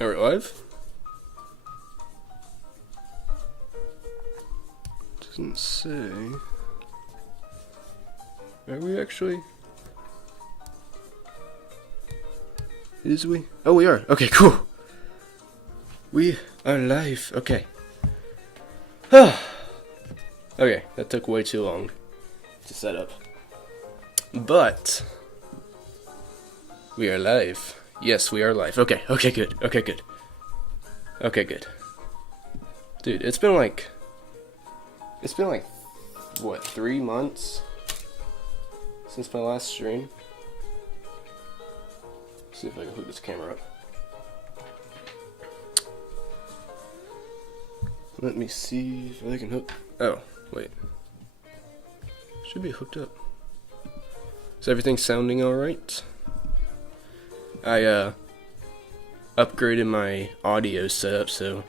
Are we live? Doesn't say. Are we actually? Is we? Oh, we are. Okay, cool. We are live. Okay. Okay, that took way too long to set up. But we are live. Yes, we are live. Okay, good. Okay, good. Dude, it's been like what, 3 months since my last stream? Let's see if I can hook this camera up. Let me see if I can hook. Oh, wait. Should be hooked up. Is everything sounding alright? I upgraded my audio setup, so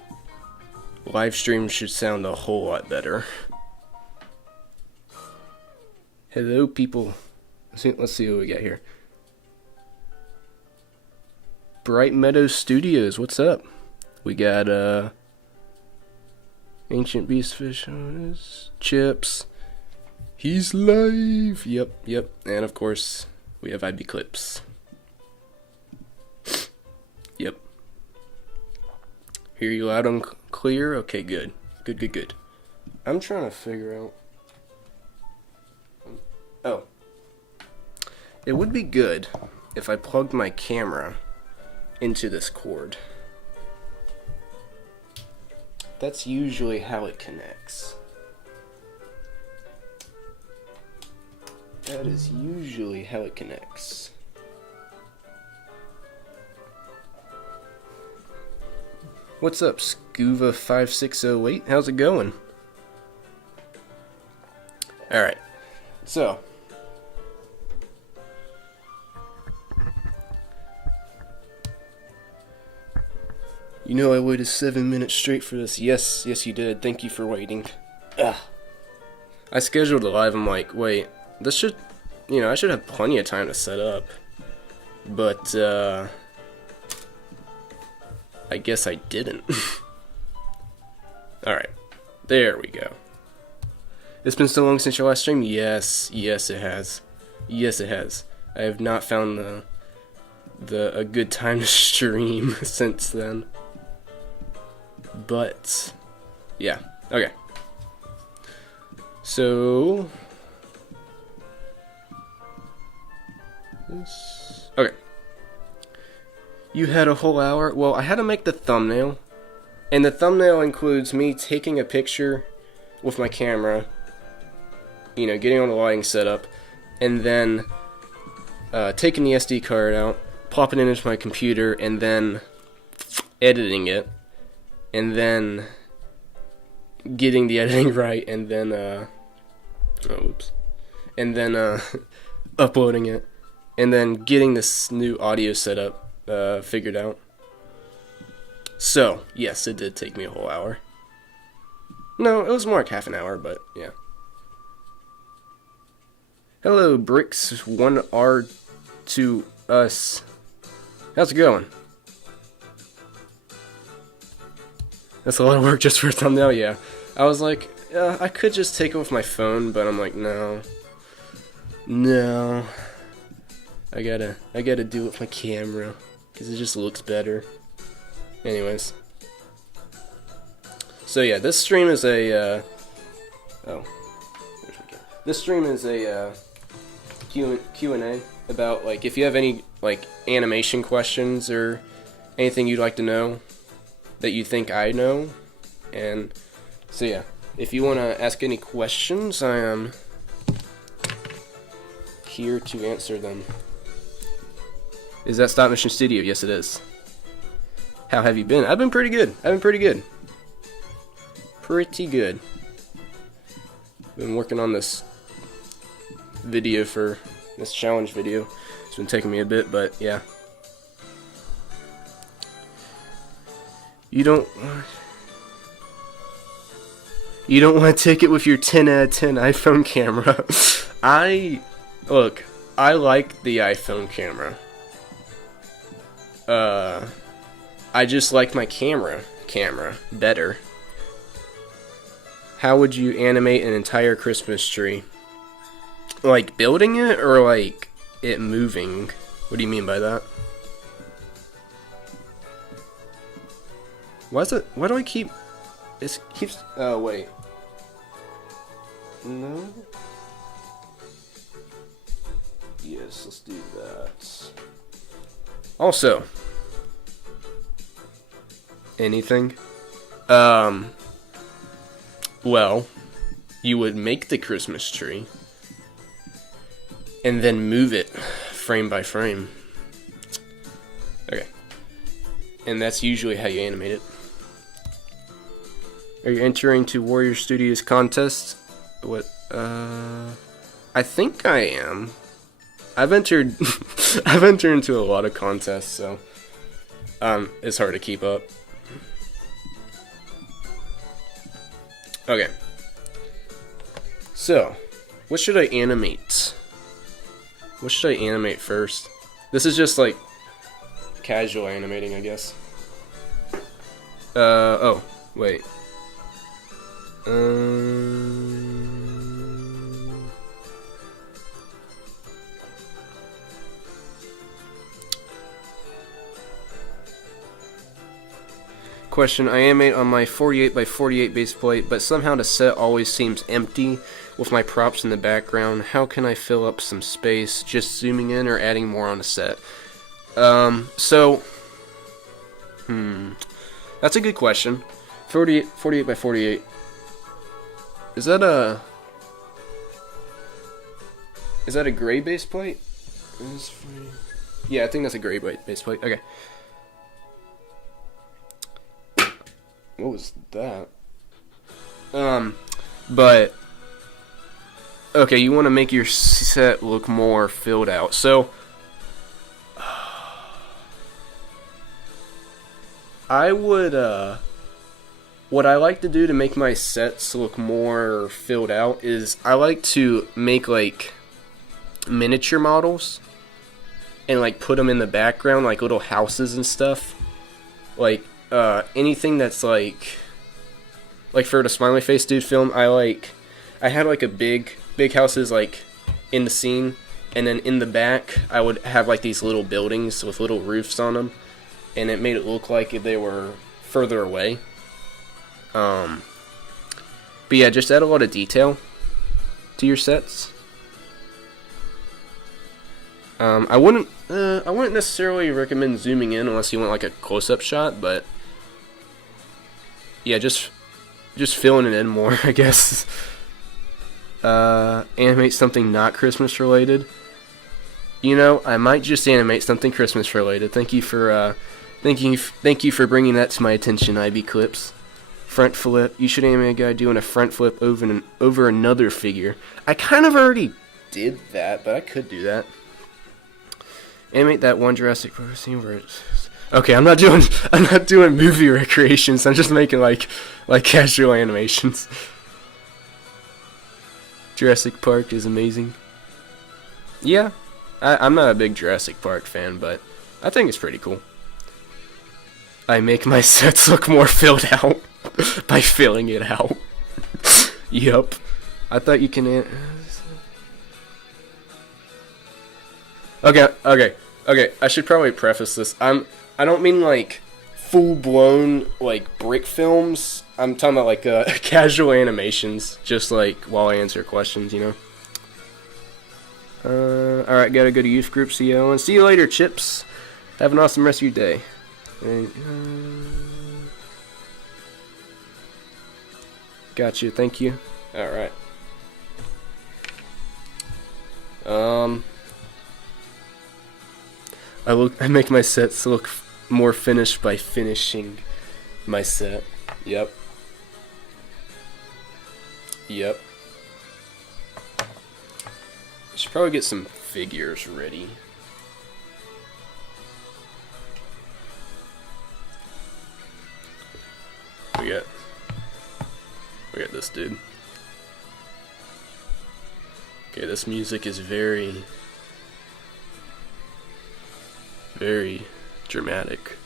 live stream should sound a whole lot better. Hello, people. Let's see what we got here. Bright Meadow Studios, what's up? We got Ancient Beast Fish, Chips. He's live. Yep. And of course, we have IB Clips. Yep. Hear you loud and clear? Okay, good. Good. I'm trying to figure out. Oh. It would be good if I plugged my camera into this cord. That's usually how it connects. That is usually how it connects. What's up, Scuba5608? How's it going? Alright, so. You know I waited 7 minutes straight for this. Yes, you did. Thank you for waiting. Ugh. I scheduled a live. I'm like, wait, this should, I should have plenty of time to set up. But, I guess I didn't. Alright. There we go. It's been so long since your last stream? Yes, it has. I have not found a good time to stream since then. But yeah. Okay. So okay. You had a whole hour? Well, I had to make the thumbnail. And the thumbnail includes me taking a picture with my camera, getting on the lighting setup, and then taking the SD card out, popping it into my computer, and then editing it, and then getting the editing right, and then uploading it, and then getting this new audio setup figured out. So, yes, it did take me a whole hour. No, it was more like half an hour, but yeah. Hello, Bricks1R to us. How's it going? That's a lot of work just for a thumbnail, yeah. I was like, I could just take it with my phone, but I'm like, no. I gotta do it with my camera, because it just looks better. Anyways. So yeah, this stream is a, this stream is a, Q&A about, like, if you have any, like, animation questions or anything you'd like to know that you think I know. And so yeah, if you want to ask any questions, I am here to answer them. Is that Stop Mission Studio? Yes, it is. How have you been? I've been pretty good. Been working on this video for this challenge video. It's been taking me a bit, but yeah. You don't want to take it with your 10 out of 10 iPhone camera. I like the iPhone camera. I just like my camera better. How would you animate an entire Christmas tree? Like building it or like it moving? What do you mean by that? Why do I keep... It keeps... Oh, wait. No? Yes, let's do that. Also, anything? Well, you would make the Christmas tree and then move it frame by frame. Okay. And that's usually how you animate it. Are you entering to Warrior Studios contests? What? I think I am. I've entered into a lot of contests, so it's hard to keep up. Okay. So, what should I animate? What should I animate first? This is just like casual animating, I guess. Oh, wait. Question, I animate on my 48 by 48 base plate, but somehow the set always seems empty with my props in the background. How can I fill up some space? Just zooming in or adding more on the set? That's a good question. 48 by 48. Is that a gray base plate? Yeah, I think that's a gray base plate. Okay. What was that? But okay, you want to make your set look more filled out. So I would what I like to do to make my sets look more filled out is I like to make like miniature models and like put them in the background, like little houses and stuff. Like anything that's like for the Smiley Face Dude film, I had like a big houses like in the scene, and then in the back I would have like these little buildings with little roofs on them, and it made it look like they were further away. But yeah, just add a lot of detail to your sets. I wouldn't necessarily recommend zooming in unless you want like a close-up shot, but yeah, just filling it in more, I guess. Animate something not Christmas related. You know, I might just animate something Christmas related. Thank you for bringing that to my attention, Ivy Clips. Front flip. You should animate a guy doing a front flip over another figure. I kind of already did that, but I could do that. Animate that one Jurassic Park scene where it's... Okay, I'm not doing movie recreations. I'm just making like casual animations. Jurassic Park is amazing. Yeah, I'm not a big Jurassic Park fan, but I think it's pretty cool. I make my sets look more filled out by filling it out. Yup. I thought you can... Okay, I should probably preface this. I don't mean like full-blown like brick films. I'm talking about like casual animations, just like while I answer questions, you know. Alright, gotta go to youth group, see you, and see you later, Chips. Have an awesome rest of your day. Gotcha, thank you. Alright. I make my sets look more finished by finishing my set. Yep. I should probably get some figures ready. We got this dude. Okay, this music is very dramatic.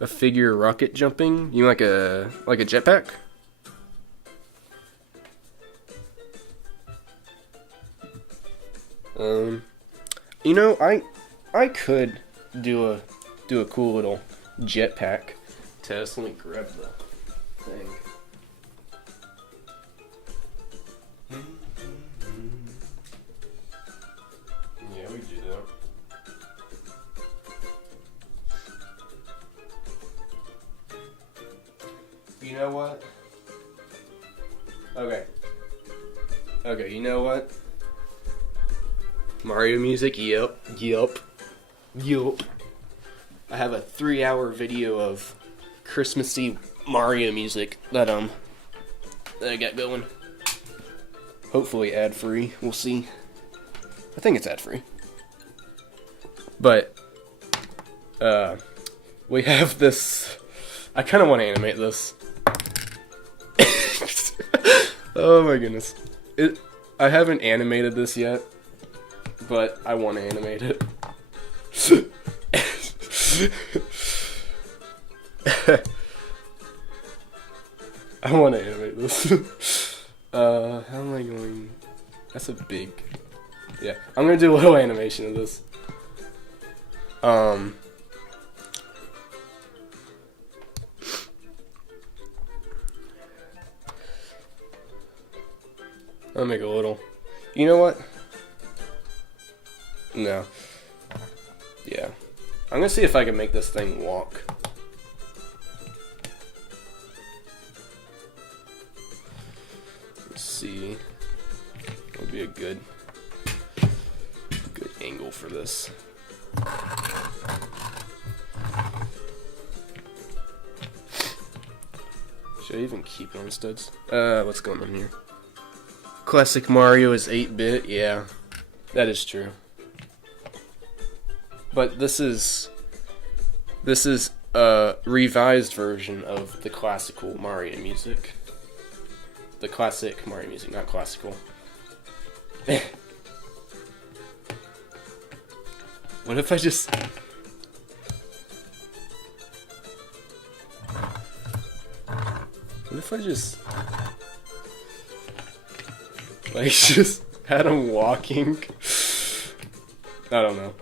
A figure rocket jumping? You mean like a jetpack? You know, I could do a cool little jetpack test. Let me grab the thing. Yeah, we do that. You know what? Okay. Okay, you know what? Mario music? Yep. I have a 3-hour video of Christmassy Mario music that I got going. Hopefully ad free. We'll see. I think it's ad free. But we have this. I kind of want to animate this. Oh my goodness. I haven't animated this yet, but I want to animate it. I want to animate this. How am I going? That's a big. Yeah, I'm gonna do a little animation of this. I'll make a little. You know what? No. Yeah. I'm gonna see if I can make this thing walk. Let's see. What would be a good angle for this. Should I even keep it on studs? What's going on here? Classic Mario is 8-bit, yeah. That is true. But this is a revised version of the classical Mario music. The classic Mario music, not classical. What if I just... What if I just... Like, just had him walking? I don't know.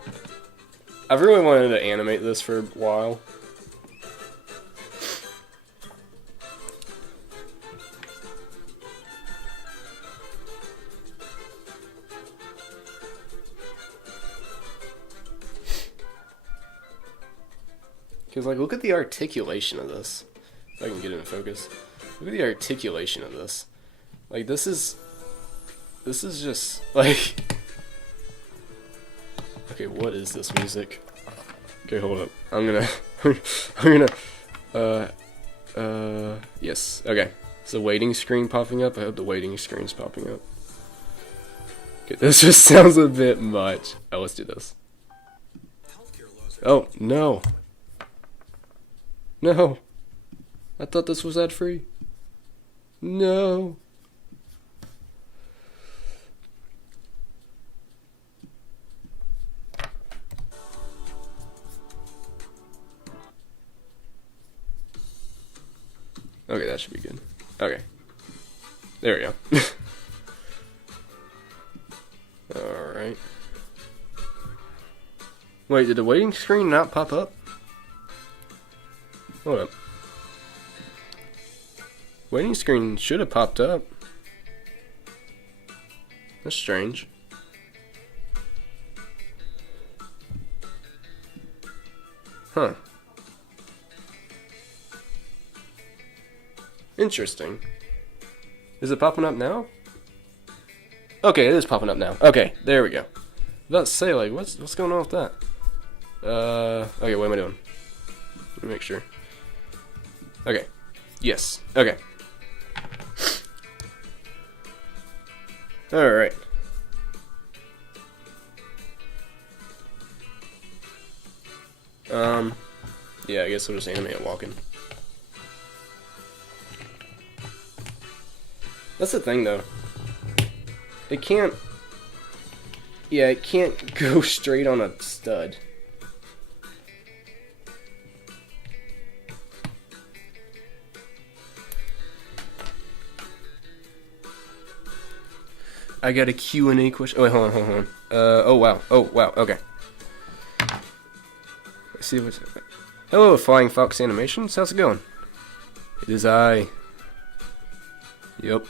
I've really wanted to animate this for a while. Because, like, look at the articulation of this. If I can get it in focus. Look at the articulation of this. Like, this is just, like... Okay, what is this music? Okay, hold up. I'm gonna... yes. Okay. Is the waiting screen popping up? I hope the waiting screen's popping up. Okay, this just sounds a bit much. Oh, let's do this. Oh, no. No. I thought this was ad free. No. Okay, that should be good. Okay. There we go. Alright. Wait, did the waiting screen not pop up? Hold up. Waiting screen should have popped up. That's strange. Huh. Interesting. Is it popping up now? Okay, it is popping up now. Okay, there we go. I was about to say, like, what's going on with that? Okay, what am I doing? Let me make sure. Okay. Yes. Okay. Alright. Yeah, I guess I'll just animate it walking. That's the thing, though. It can't... Yeah, it can't go straight on a stud. I got a Q&A question. Oh, wait, hold on. Oh, wow. Okay. Let's see what's... Hello, Flying Fox Animations. How's it going? It is I. Yep.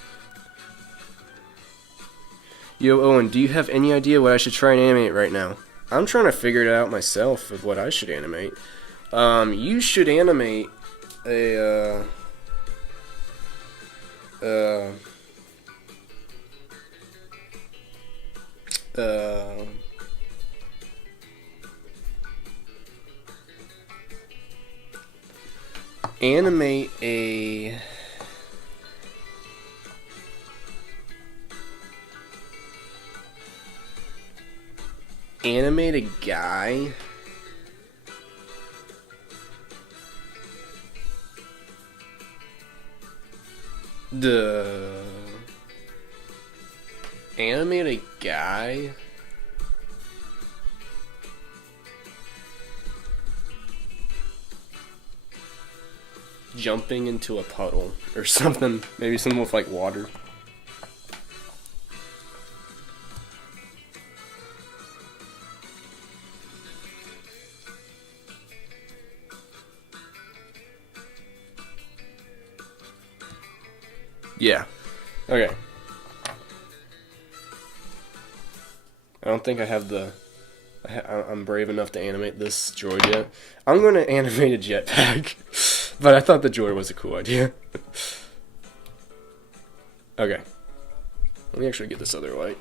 Yo, Owen, do you have any idea what I should try and animate right now? I'm trying to figure it out myself of what I should animate. You should animate a, animate a... Animate a guy animate a guy jumping into a puddle or something, maybe something with like water. Yeah. Okay. I don't think I have the... I'm brave enough to animate this droid yet. I'm going to animate a jetpack. But I thought the droid was a cool idea. Okay. Let me actually get this other light.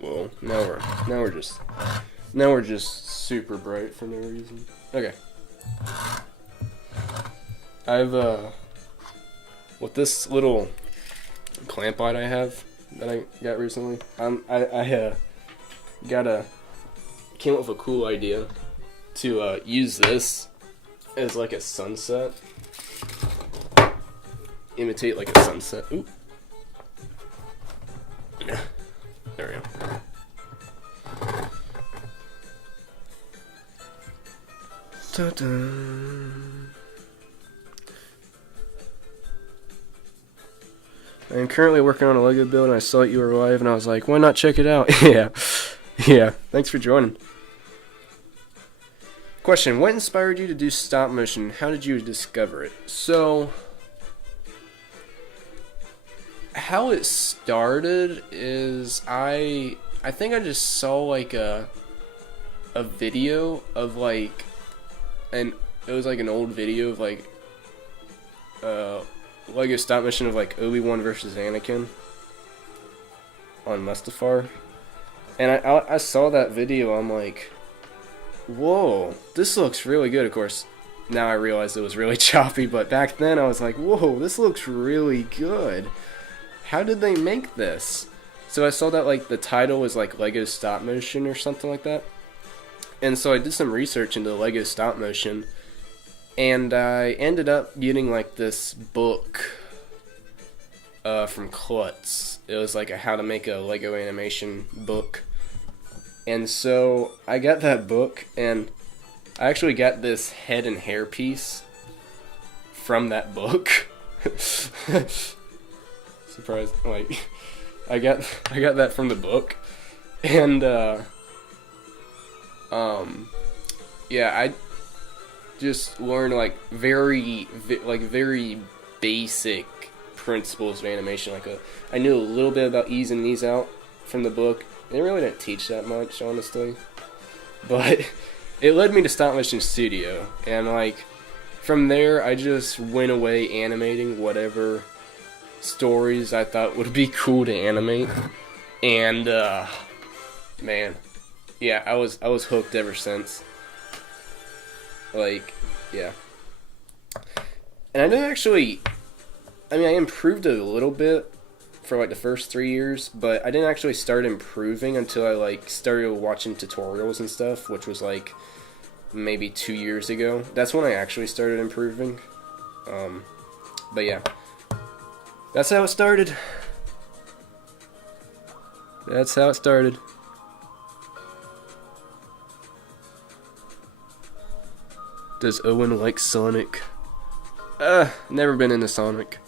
Whoa, now we're just super bright for no reason. Okay. I've with this little clamp light I have that I got recently, I came up with a cool idea to use this as like a sunset. Imitate like a sunset. Ooh. There we go. Ta-da. I am currently working on a Lego build and I saw that you were live and I was like, why not check it out? Yeah. Thanks for joining. Question, what inspired you to do stop motion? How did you discover it? So, how it started is I think I just saw like a video of like it was like an old video of like Lego stop motion of like Obi-Wan versus Anakin on Mustafar, and I saw that video. I'm like, whoa, this looks really good. Of course, now I realize it was really choppy, but back then I was like, whoa, this looks really good. How did they make this? So I saw that like the title was like Lego stop motion or something like that. And so I did some research into Lego stop motion, and I ended up getting like this book from Klutz. It was like a how to make a Lego animation book. And so I got that book, and I actually got this head and hair piece from that book. Surprised, like I got that from the book, and yeah, I just learned like very basic principles of animation. Like I knew a little bit about ease and ease out from the book. They really didn't teach that much, honestly, but it led me to Stop Motion Studio, and like from there I just went away animating whatever stories I thought would be cool to animate, and man, yeah, I was hooked ever since. Like, yeah. And I didn't actually, I mean, I improved a little bit for like the first 3 years, but I didn't actually start improving until I like started watching tutorials and stuff, which was like maybe 2 years ago. That's when I actually started improving. But yeah, that's how it started. That's how it started. Does Owen like Sonic? Never been into Sonic.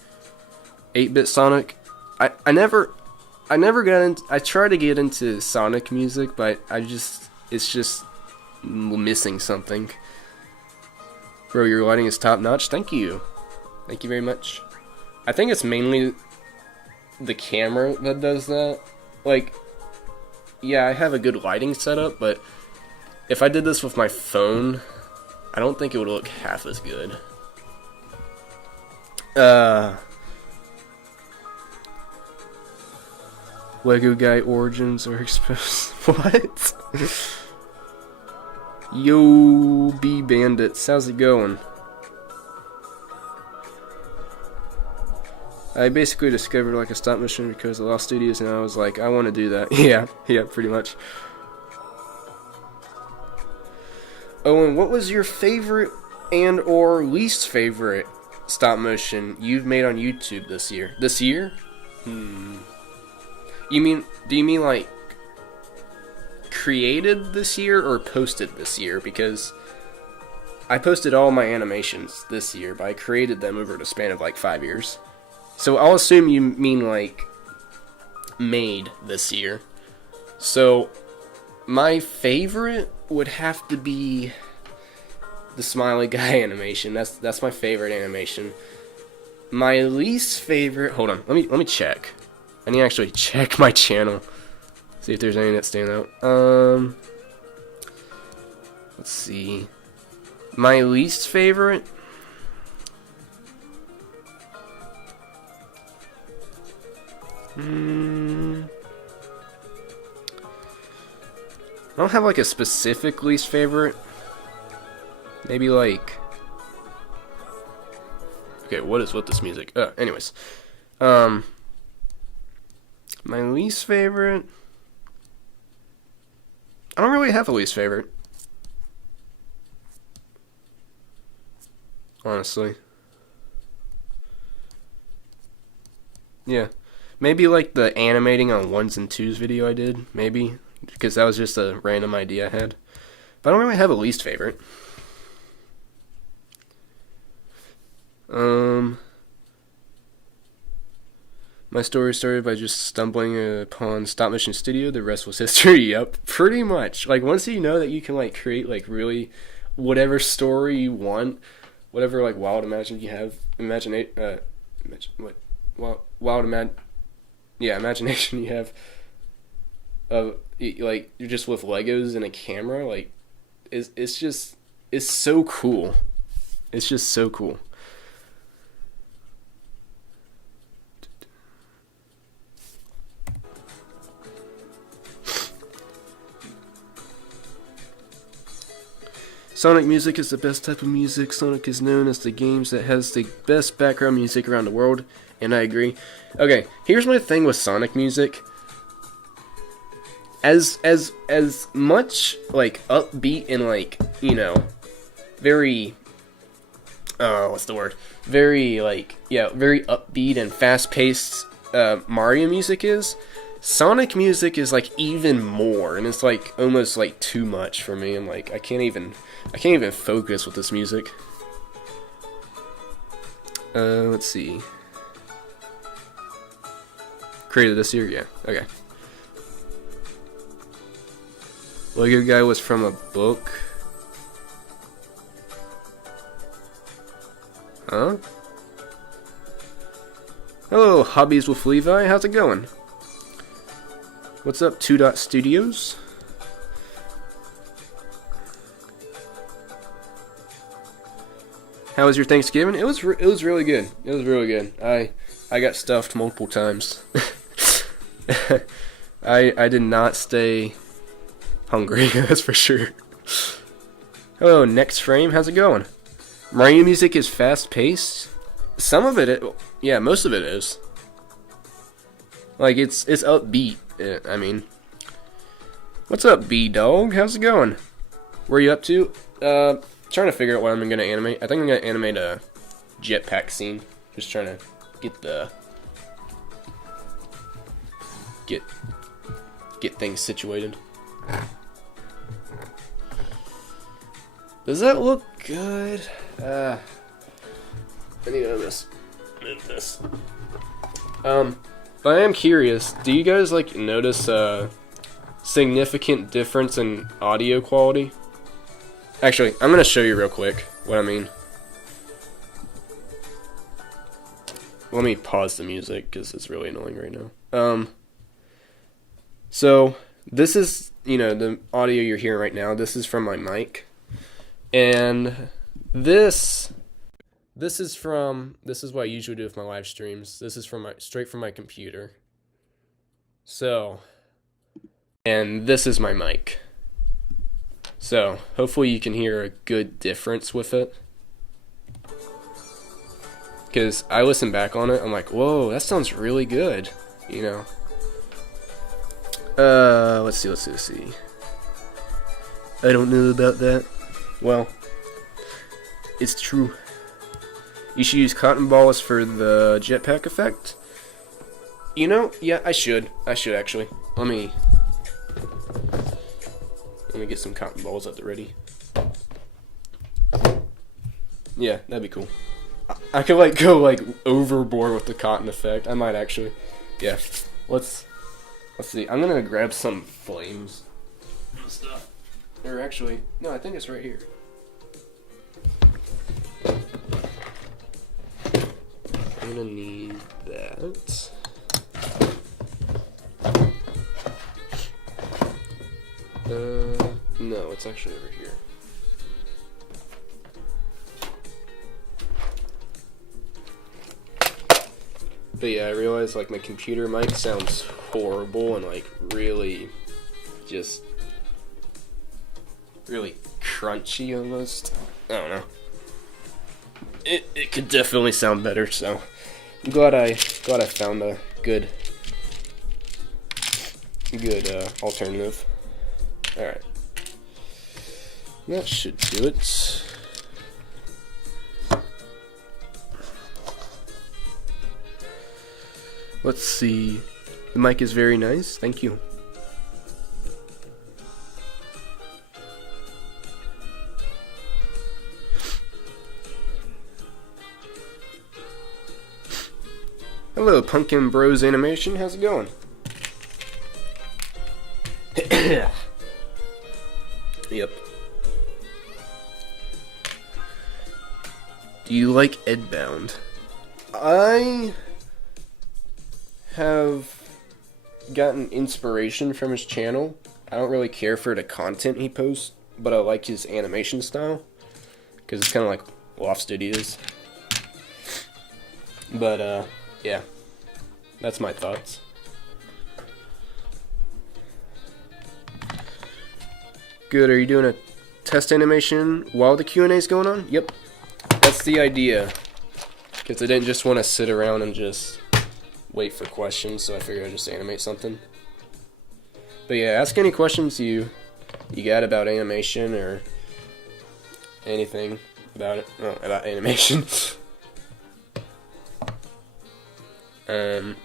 8-bit Sonic? I never got into... I tried to get into Sonic music, but it's just missing something. Bro, your lighting is top notch. Thank you. Thank you very much. I think it's mainly the camera that does that. Like, yeah, I have a good lighting setup, but if I did this with my phone, I don't think it would look half as good. Lego guy origins are exposed. What? Yo, B Bandits, how's it going? I basically discovered like a stop motion because of Lost Studios, and I was like, I want to do that. yeah, pretty much. Owen, what was your favorite and or least favorite stop motion you've made on YouTube this year? This year? Do you mean like created this year or posted this year? Because I posted all my animations this year, but I created them over the span of like 5 years. So I'll assume you mean like made this year. So my favorite would have to be the smiley guy animation. That's my favorite animation. My least favorite, hold on, let me check. I need to actually check my channel. See if there's any that stand out. Let's see. My least favorite? I don't have like a specific least favorite. Maybe like... Okay, what is with this music? Anyways. My least favorite... I don't really have a least favorite. Honestly. Yeah. Maybe like the animating on 1s and 2s video I did. Maybe. Because that was just a random idea I had. But I don't really have a least favorite. My story started by just stumbling upon Stop Motion Studio. The rest was history. Yep, pretty much. Like, once you know that you can, like, create, like, really whatever story you want, whatever, like, wild imagination you have, imagination you have, like, you're just with Legos and a camera, like, it's so cool. It's just so cool. Sonic music is the best type of music. Sonic is known as the games that has the best background music around the world, and I agree. Okay, here's my thing with Sonic music. As much like upbeat and like, you know, very what's the word? Very like, yeah, very upbeat and fast-paced Mario music is, Sonic music is like even more, and it's like almost like too much for me. I'm like, I can't even focus with this music. Let's see. Created this year? Yeah. Okay. Lego guy was from a book. Huh? Hello, Hobbies with Levi. How's it going? What's up, 2 Dot Studios? How was your Thanksgiving? It was really good. It was really good. I got stuffed multiple times. I did not stay hungry, that's for sure. Hello, Next Frame. How's it going? Mario music is fast-paced. Some of it, yeah, most of it is. Like, it's upbeat. I mean, what's up, B-Dog? How's it going? Where are you up to? Trying to figure out what I'm gonna animate. I think I'm gonna animate a jetpack scene. Just trying to get things situated. Does that look good? I need to move this. But I am curious, do you guys like notice a significant difference in audio quality? Actually, I'm gonna show you real quick what I mean. Let me pause the music because it's really annoying right now. So this is, the audio you're hearing right now. This is from my mic, and this is what I usually do with my live streams. This is straight from my computer. So, and this is my mic. So hopefully you can hear a good difference with it. Because I listen back on it, I'm like, whoa, that sounds really good, Let's see. I don't know about that. Well, it's true. You should use cotton balls for the jetpack effect. Yeah, I should actually. Let me get some cotton balls at the ready. Yeah, that'd be cool. I could go overboard with the cotton effect. I might actually. Yeah. Let's see. I'm gonna grab some flames and stuff. Or actually, no, I think it's right here. I'm gonna need that. No, it's actually over here. But yeah, I realized my computer mic sounds horrible and really crunchy almost. I don't know. It could definitely sound better, so I'm glad I found a good alternative. Alright. That should do it. Let's see. The mic is very nice. Thank you. Hello, Pumpkin Bros Animation. How's it going? Yep. Do you like Edbound? I have gotten inspiration from his channel. I don't really care for the content he posts, but I like his animation style because it's kind of like Loft Studios. But yeah, that's my thoughts. Good. Are you doing a test animation while the Q&A is going on? Yep. That's the idea. Because I didn't just want to sit around and just wait for questions, so I figured I'd just animate something. But yeah, ask any questions you got about animation or anything about it. Oh, about animation.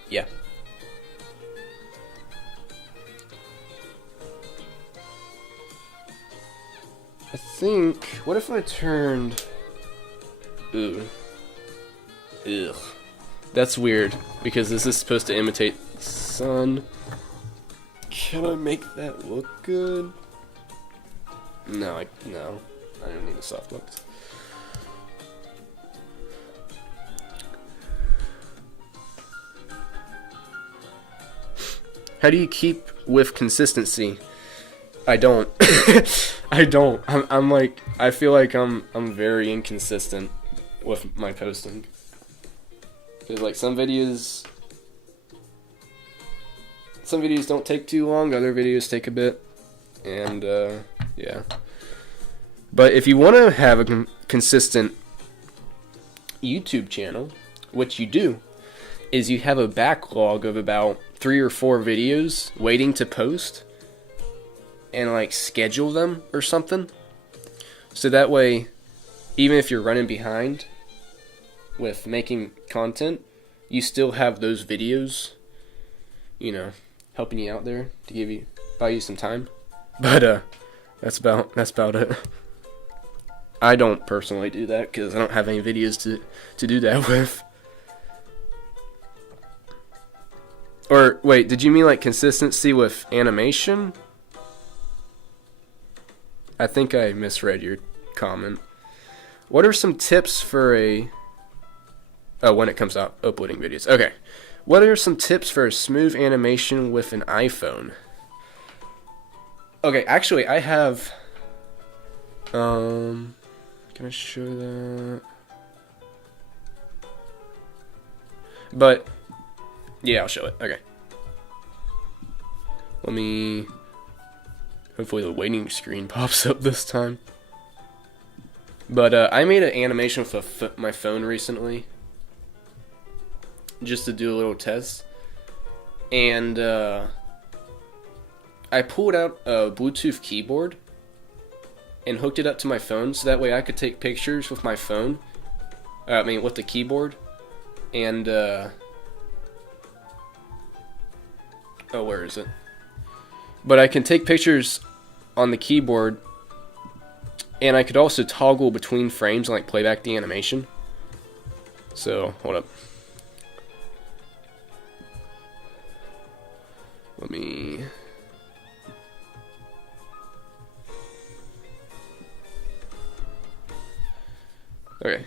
Yeah. I think, what if I turned... Ooh. Ugh. That's weird, because this is supposed to imitate the sun. Can I make that look good? No, I don't need a softbox. How do you keep with consistency? I don't. I don't. I'm like, I feel like I'm very inconsistent with my posting. Cause some videos don't take too long, other videos take a bit, and yeah. But if you want to have a consistent YouTube channel, what you do is you have a backlog of about 3 or 4 videos waiting to post, and schedule them or something. So that way, even if you're running behind with making content, you still have those videos, helping you out there to buy you some time. But that's about it. I don't personally do that because I don't have any videos to do that with. Or, wait, did you mean like consistency with animation? I think I misread your comment. What are some tips for a... Oh, when it comes out, uploading videos. Okay. What are some tips for a smooth animation with an iPhone? Okay, actually, I have... Can I show that? But... Yeah, I'll show it. Okay. Let me... Hopefully the waiting screen pops up this time. But I made an animation with my phone recently. Just to do a little test. And I pulled out a Bluetooth keyboard and hooked it up to my phone so that way I could take pictures with my phone. With the keyboard. And oh, where is it? But I can take pictures on the keyboard, and I could also toggle between frames and like play back the animation. So, hold up. Let me... Okay.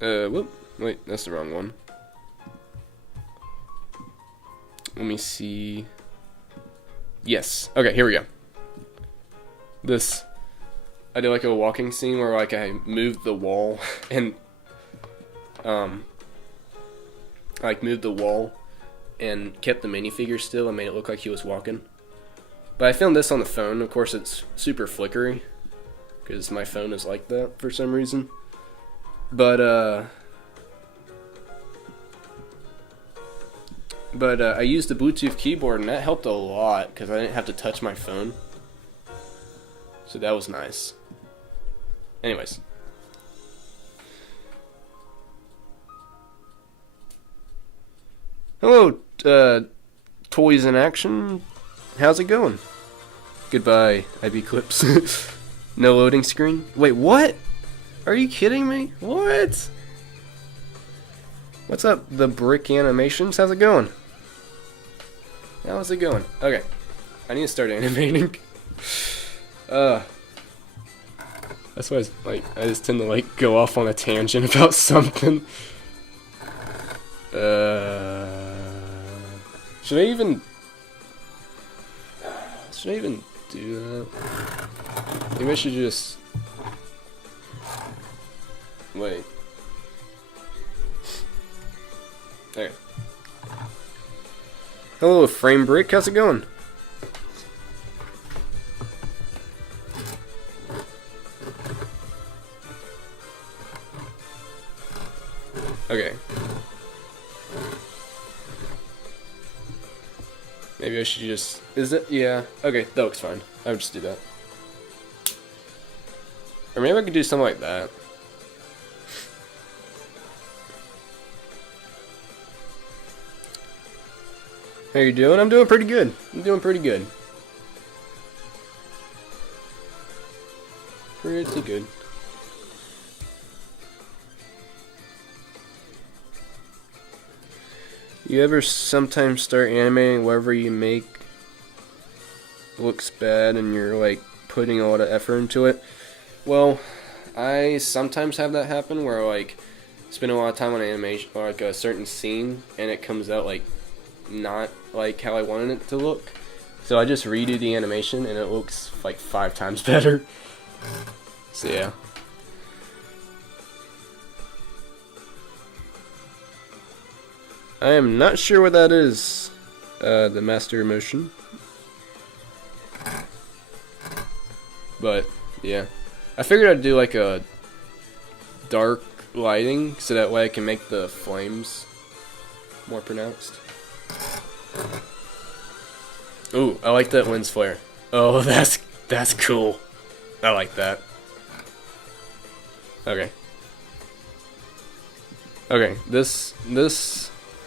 Whoop. Wait, that's the wrong one. Let me see. Yes. Okay, here we go. This, I did like a walking scene where like I moved the wall and like moved the wall and kept the minifigure still and made it look like he was walking. But I filmed this on the phone. Of course, it's super flickery because my phone is like that for some reason. But I used the Bluetooth keyboard, and that helped a lot because I didn't have to touch my phone. So that was nice. Anyways. Hello, Toys in Action. How's it going? Goodbye, IB Clips. No loading screen? Wait, what? Are you kidding me? What? What's up, the Brick Animations? How's it going? How's it going? Okay. I need to start animating. That's why I just tend to like go off on a tangent about something. Should I even do that? Maybe I should just wait. Okay. Hello, Frame Brick. How's it going? Okay. Maybe I should just... Is it? Yeah. Okay, that looks fine. I would just do that. Or maybe I could do something like that. How you doing? I'm doing pretty good. I'm doing pretty good. Pretty good. You ever sometimes start animating whatever you make looks bad and you're like putting a lot of effort into it? Well, I sometimes have that happen where like spend a lot of time on animation or like a certain scene and it comes out like not like how I wanted it to look. So I just redo the animation and it looks like 5 times better. So yeah. I am not sure what that is. The master motion. But yeah. I figured I'd do like a dark lighting so that way I can make the flames more pronounced. Ooh, I like that lens flare. Oh, that's cool. I like that. Okay. Okay, this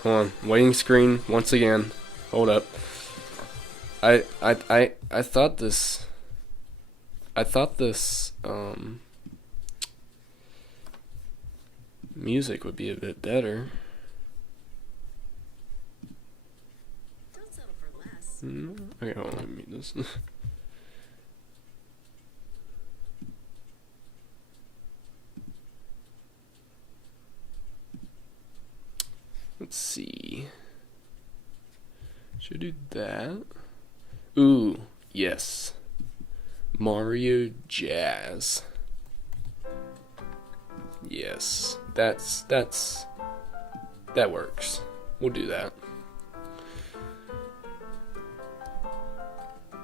hold on, waiting screen once again. Hold up. I thought this Music would be a bit better. Don't settle for less. Okay, hold on, let me mute this. Let's see. Should I do that? Ooh, yes. Mario Jazz. Yes, that works. We'll do that.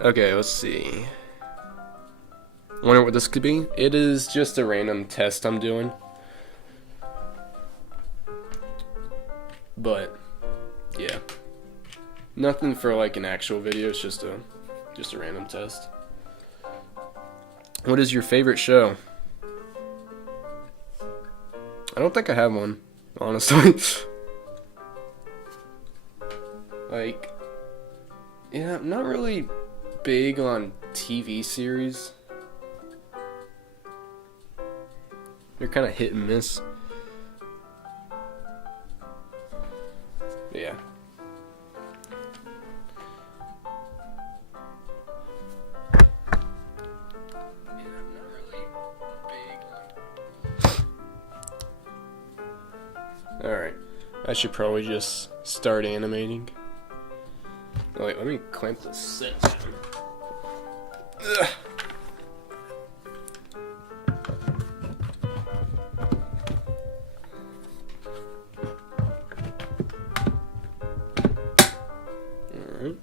Okay, let's see. Wonder what this could be? It is just a random test I'm doing. But yeah. Nothing for like an actual video, it's just a random test. What is your favorite show? I don't think I have one, honestly. Like, yeah, I'm not really big on TV series. They're kind of hit and miss. Yeah. Alright, I should probably just start animating. Oh, wait, let me clamp this set down. Ugh. Alright.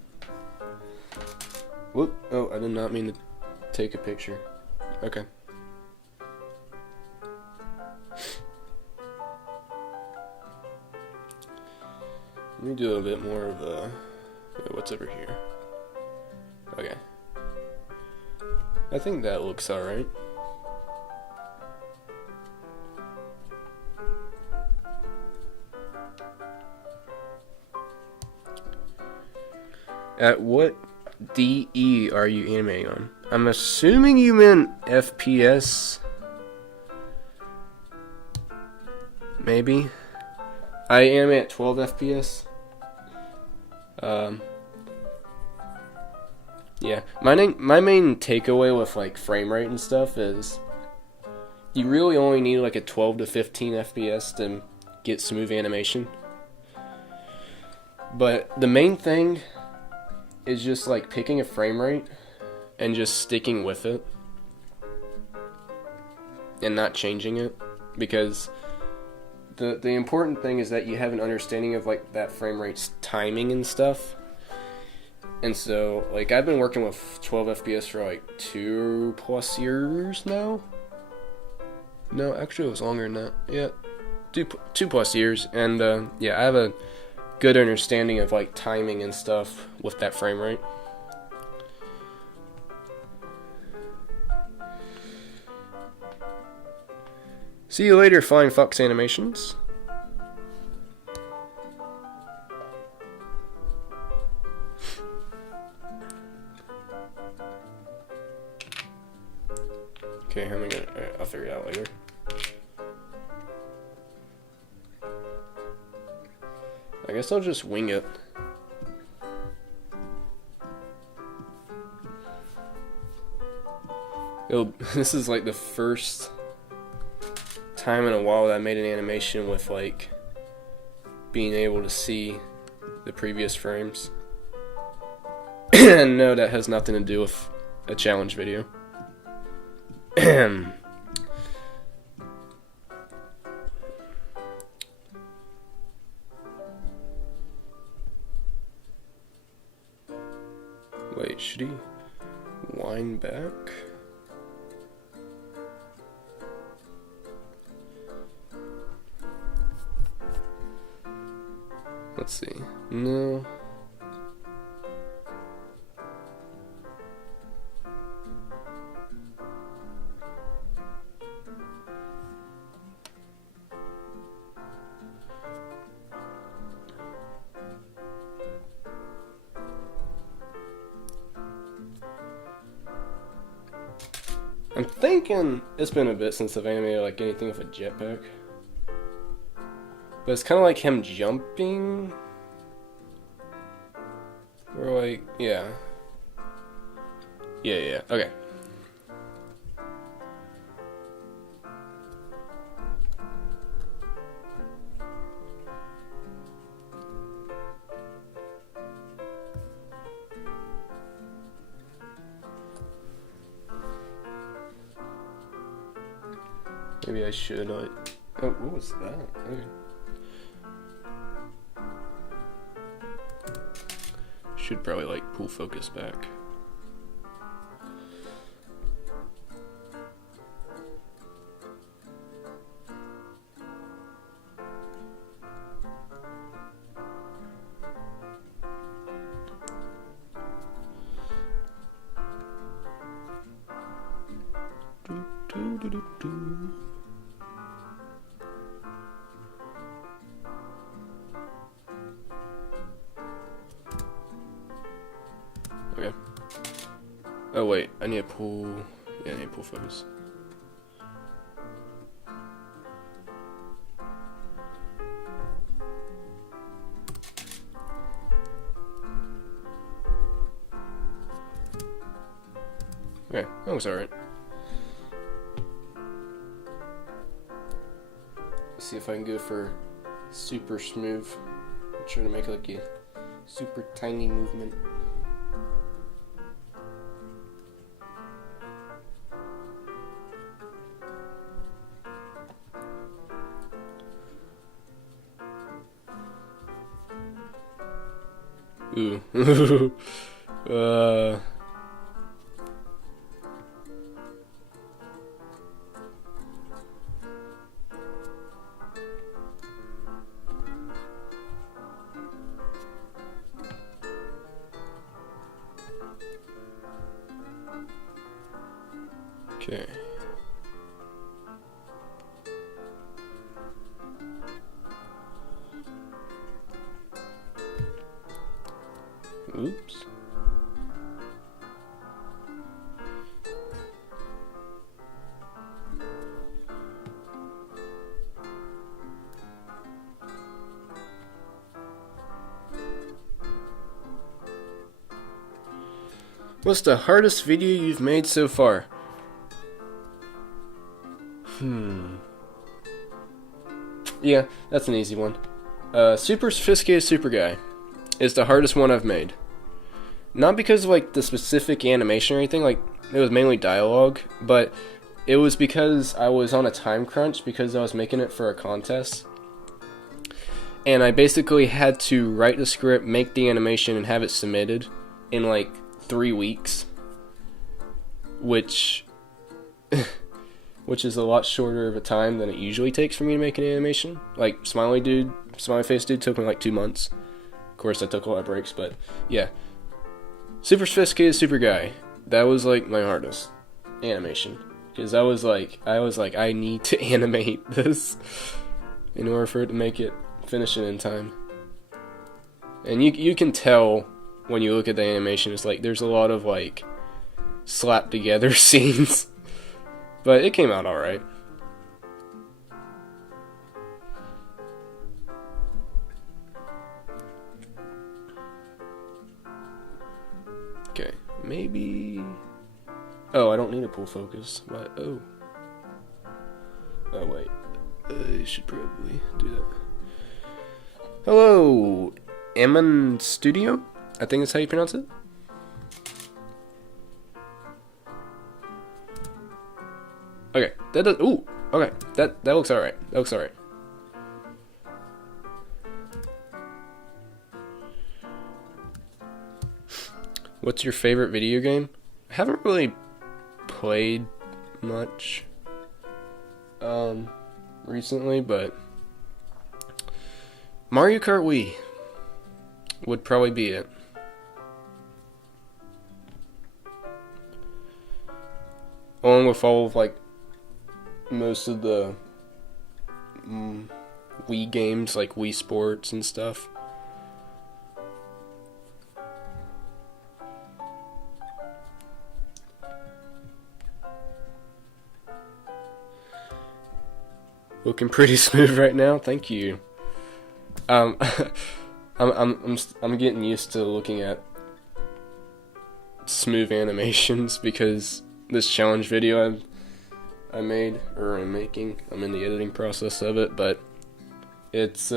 Whoop, oh, I did not mean to take a picture. Okay. Let me do a bit more of what's over here. Okay. I think that looks alright. At what DE are you animating on? I'm assuming you meant FPS. Maybe. I animate at 12 FPS. Yeah, my main takeaway with like frame rate and stuff is you really only need like a 12 to 15 FPS to get smooth animation. But the main thing is just like picking a frame rate and just sticking with it and not changing it, because the important thing is that you have an understanding of like that frame rate's timing and stuff. And so, like, I've been working with 12 FPS for like 2+ years now. No, actually, it was longer than that. Yeah, 2+ years, and yeah, I have a good understanding of like timing and stuff with that frame rate. See you later, Flying Fox Animations. Okay, how am I gonna... I'll figure it out later. I guess I'll just wing it. This is like the first time in a while that I made an animation with like being able to see the previous frames. And no, that has nothing to do with a challenge video. Wait, should he wind back? Let's see. No. I'm thinking it's been a bit since I've animated like anything with a jetpack. But it's kind of like him jumping. Or like, yeah. Yeah, okay. Maybe I should, oh, what was that? Okay. Should probably, like, pull focus back. Okay. Oh wait, I need to pull. Yeah, I need to pull focus. Okay, that looks alright. Let's see if I can go for super smooth. I'm trying to make like a super tiny movement. Ooh. Okay. Oops. What's the hardest video you've made so far? Yeah, that's an easy one. Super Sophisticated Super Guy is the hardest one I've made. Not because of like the specific animation or anything, like it was mainly dialogue, but it was because I was on a time crunch because I was making it for a contest. And I basically had to write the script, make the animation, and have it submitted in like 3 weeks. Which is a lot shorter of a time than it usually takes for me to make an animation. Like Smiley Face Dude took me like 2 months. Of course I took a lot of breaks, but yeah. Super Sophisticated Super Guy. That was like my hardest animation. Because I was like, I need to animate this in order for it to make it, finish it in time. And you can tell when you look at the animation, it's like there's a lot of like slapped together scenes. But it came out alright. Okay, maybe... Oh, I don't need to pull focus. But, oh, wait. I should probably do that. Hello, Emin Studio? I think that's how you pronounce it. Okay, that does. Ooh, okay, that looks alright. That looks alright. What's your favorite video game? I haven't really played much recently, but Mario Kart Wii would probably be it. Along with all of like most of the Wii games, like Wii Sports and stuff. Looking pretty smooth right now, thank you. Um, I'm getting used to looking at smooth animations because this challenge video I made, or I'm making, I'm in the editing process of it, but it's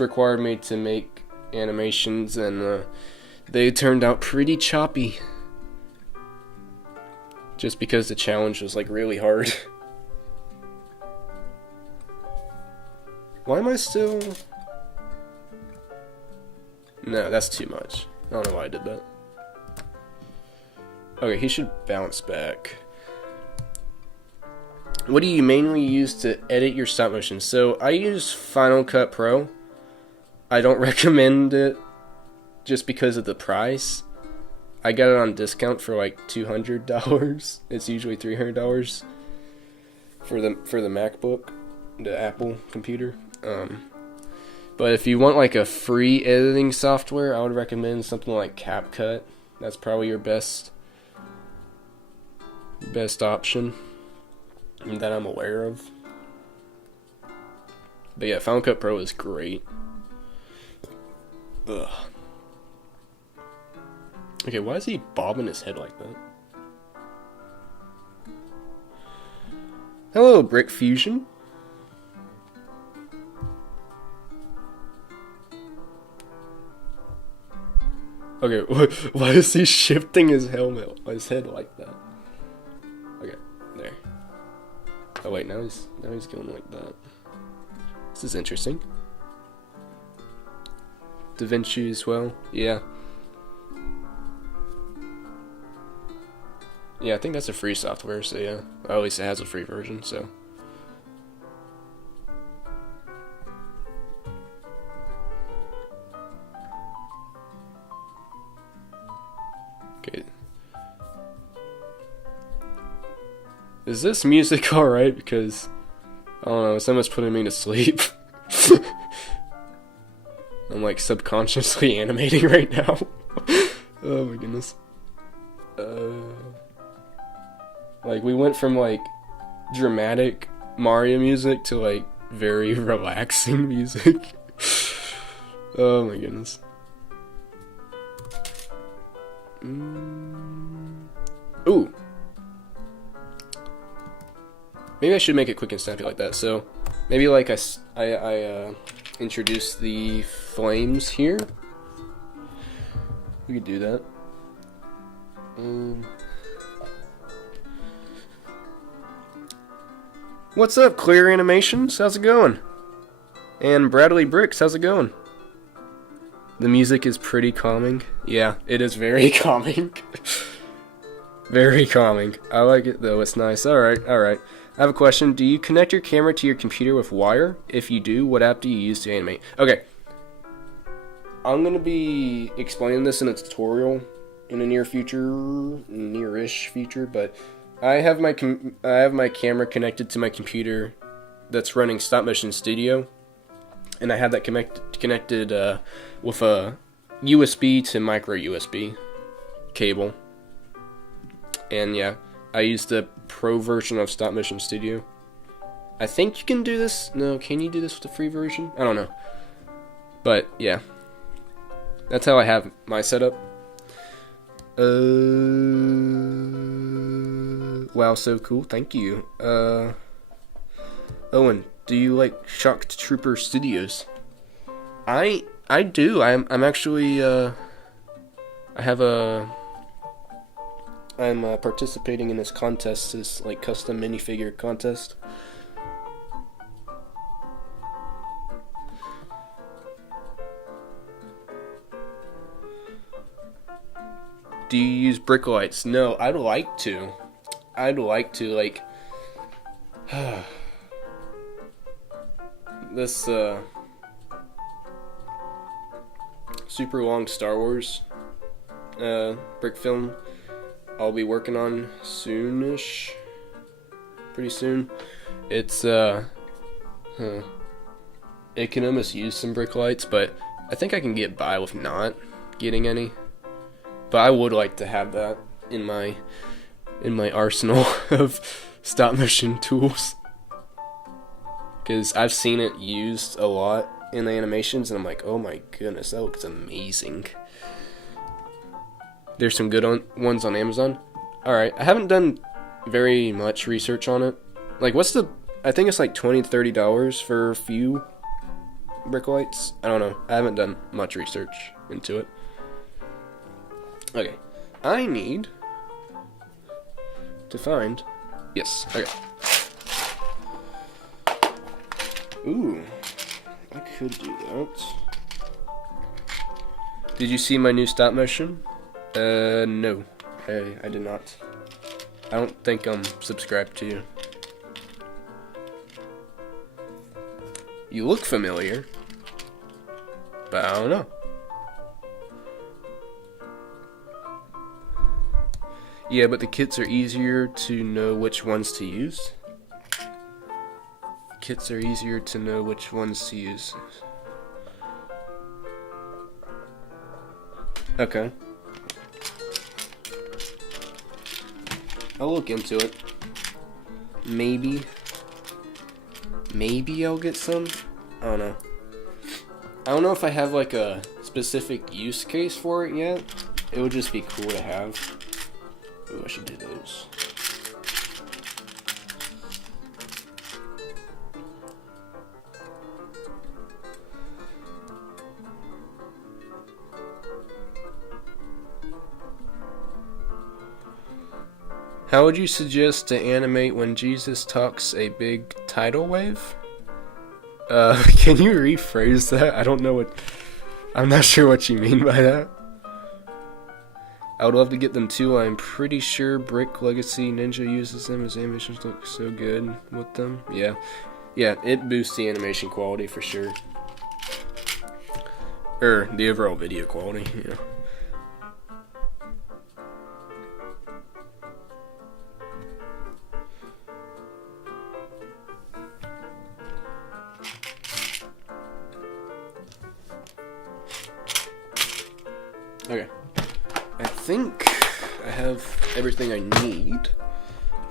required me to make animations, and they turned out pretty choppy. Just because the challenge was like really hard. Why am I still... No, that's too much. I don't know why I did that. Okay, he should bounce back. What do you mainly use to edit your stop motion? So, I use Final Cut Pro. I don't recommend it just because of the price. I got it on discount for like $200. It's usually $300 for the MacBook, the Apple computer. But if you want like a free editing software, I would recommend something like CapCut. That's probably your best option that I'm aware of. But yeah, Final Cut Pro is great. Ugh. Okay, why is he bobbing his head like that? Hello, Brick Fusion. Okay, why is he shifting his head like that? Okay, there. Oh wait, now he's going like that. This is interesting. DaVinci as well, yeah. Yeah, I think that's a free software, so yeah. Or at least it has a free version, so. Okay. Is this music alright? Because, I don't know, it's almost putting me to sleep. I'm like subconsciously animating right now. Oh my goodness. Like, we went from like dramatic Mario music to like very relaxing music. Oh my goodness. Ooh. Maybe I should make it quick and snappy like that. So maybe like I introduce the flames here. We could do that. What's up, Clear Animations? How's it going? And Bradley Bricks, how's it going? The music is pretty calming. Yeah, it is very calming. Very calming. I like it though, it's nice. Alright. I have a question. Do you connect your camera to your computer with wire? If you do, what app do you use to animate? Okay. I'm going to be explaining this in a tutorial in the near-ish future, but I have my camera connected to my computer that's running Stop Motion Studio, and I have that connected with a USB to micro USB cable. And yeah, I use the pro version of Stop Motion Studio. I think you can do this. No, can you do this with the free version? I don't know. But yeah, that's how I have my setup. Wow, so cool. Thank you. Owen, do you like Shocked Trooper Studios? I do. I'm actually I'm participating in this contest, this like custom minifigure contest. Do you use brick lights? No, I'd like to. Like this super long Star Wars brick film I'll be working on soonish. Pretty soon. It's it can almost use some brick lights, but I think I can get by with not getting any. But I would like to have that in my arsenal of stop motion tools, because I've seen it used a lot in the animations, and I'm like, oh my goodness, that looks amazing. There's some good ones on Amazon. Alright, I haven't done very much research on it. Like, I think it's like $20-$30 for a few brick lights. I don't know. I haven't done much research into it. Okay. I need to find... Yes, okay. Ooh. I could do that. Did you see my new stop motion? No. I did not. I don't think I'm subscribed to you. You look familiar, but I don't know. Yeah, but the kits are easier to know which ones to use. Kits are easier to know which ones to use. Okay. I'll look into it. Maybe I'll get some. I don't know. I don't know if I have like a specific use case for it yet. It would just be cool to have. Ooh, I should do those. How would you suggest to animate when Jesus talks a big tidal wave? Can you rephrase that? I don't know what... I'm not sure what you mean by that. I would love to get them too. I'm pretty sure Brick Legacy Ninja uses them. His animations look so good with them. Yeah, it boosts the animation quality for sure. Or the overall video quality, yeah. Okay, I think I have everything I need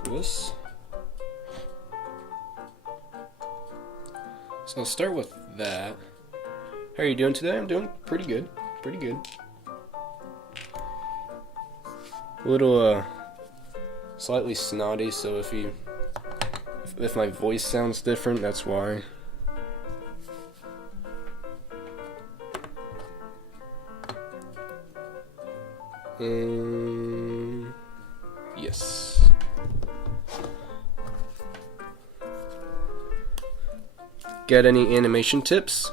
for this. So I'll start with that. How are you doing today? I'm doing pretty good. Pretty good. A little, slightly snotty, so if my voice sounds different, that's why. Yes. Got any animation tips?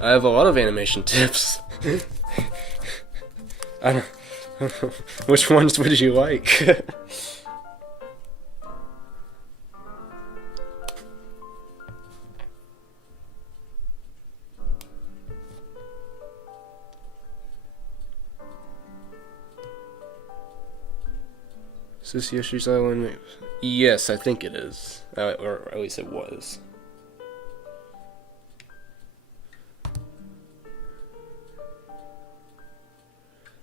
I have a lot of animation tips. I don't. Which ones would you like? Is this Yoshi's Island? Yes, I think it is. Or at least it was.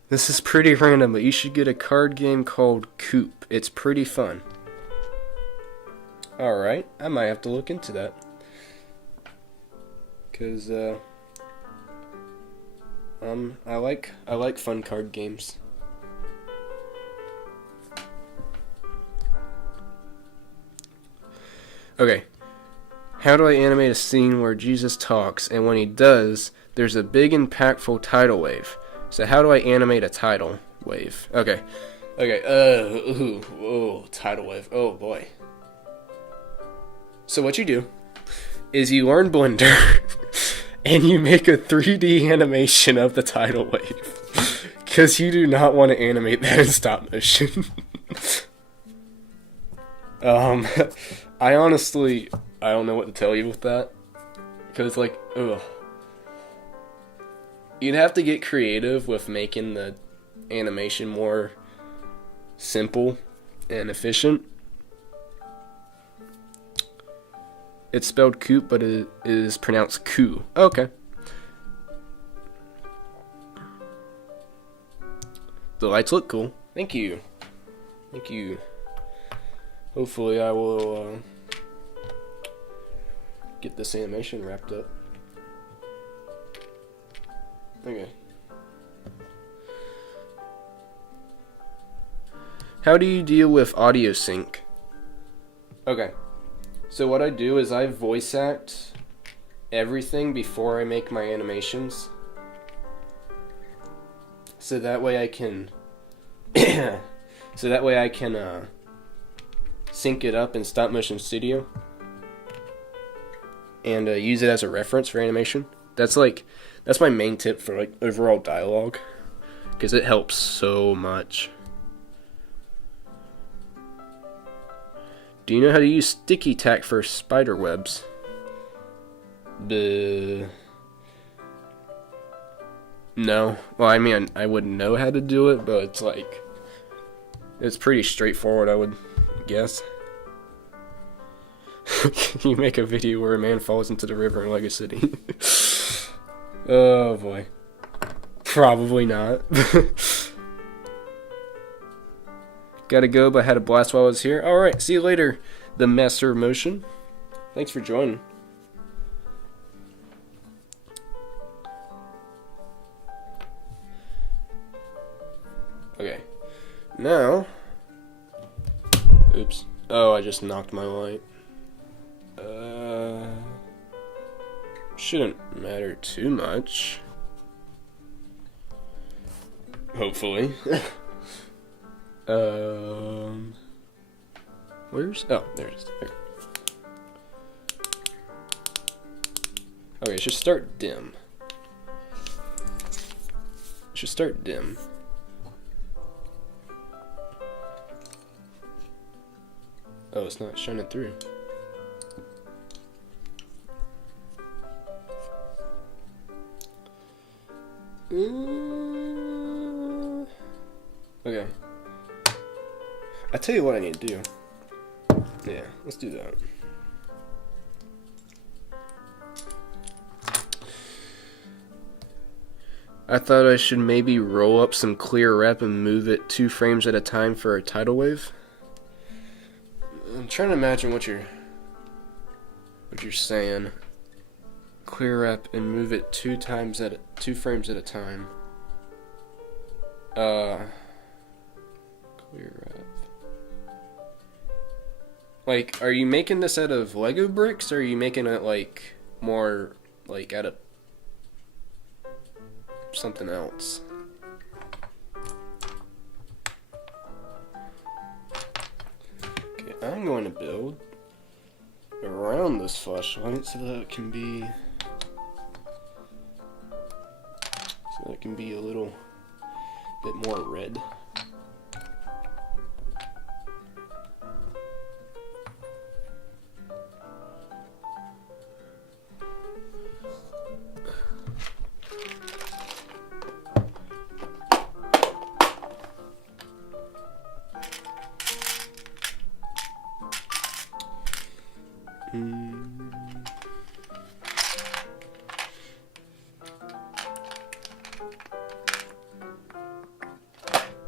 This is pretty random, but you should get a card game called Coop. It's pretty fun. Alright, I might have to look into that. Cause I like fun card games. Okay. How do I animate a scene where Jesus talks, and when he does, there's a big impactful tidal wave? So how do I animate a tidal wave? Okay. Tidal wave. Oh boy. So what you do is you learn Blender and you make a 3D animation of the tidal wave. Because you do not want to animate that in stop motion. I honestly, I don't know what to tell you with that. Because, like, ugh. You'd have to get creative with making the animation more simple and efficient. It's spelled Coop, but it is pronounced Coo. Okay. The lights look cool. Thank you. Thank you. Hopefully I will get this animation wrapped up. Okay. How do you deal with audio sync? Okay. So what I do is I voice act everything before I make my animations. So that way I can sync it up in stop motion studio and use it as a reference for animation. That's my main tip for like overall dialogue, because it helps so much. Do you know how to use sticky tack for spider webs? No. Well, I mean, I wouldn't know how to do it, but it's pretty straightforward, I would guess. Can you make a video where a man falls into the river in Lego City? Oh boy. Probably not. Gotta go, but had a blast while I was here. Alright, see you later, the Master of Motion. Thanks for joining. Okay. Now... Oops. Oh, I just knocked my light. Shouldn't matter too much. Hopefully. Where's... Oh, there it is. Okay. Okay, it should start dim. It should start dim. Oh, it's not shining through. Okay. I tell you what I need to do. Yeah, let's do that. I thought I should maybe roll up some clear wrap and move it 2 frames at a time for a tidal wave. I'm trying to imagine what you're saying. Clear wrap and move it 2 frames at a time. Clear wrap. Like, are you making this out of Lego bricks, or are you making it like more like out of something else? Okay, I'm going to build around this flashlight so that it can be a little bit more red.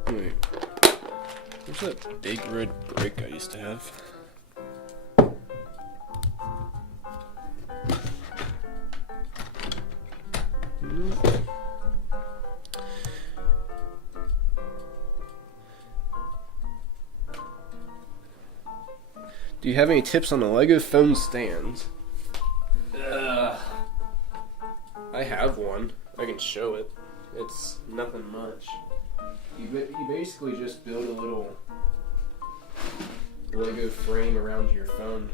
Wait, where's that big red brick I used to have? Do you have any tips on the Lego phone stand? I have one. I can show it. It's nothing much. You basically just build a little Lego frame around your phone.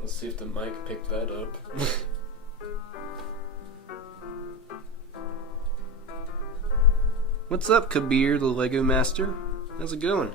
Let's see if the mic picked that up. What's up, Kabir, the Lego Master? How's it going?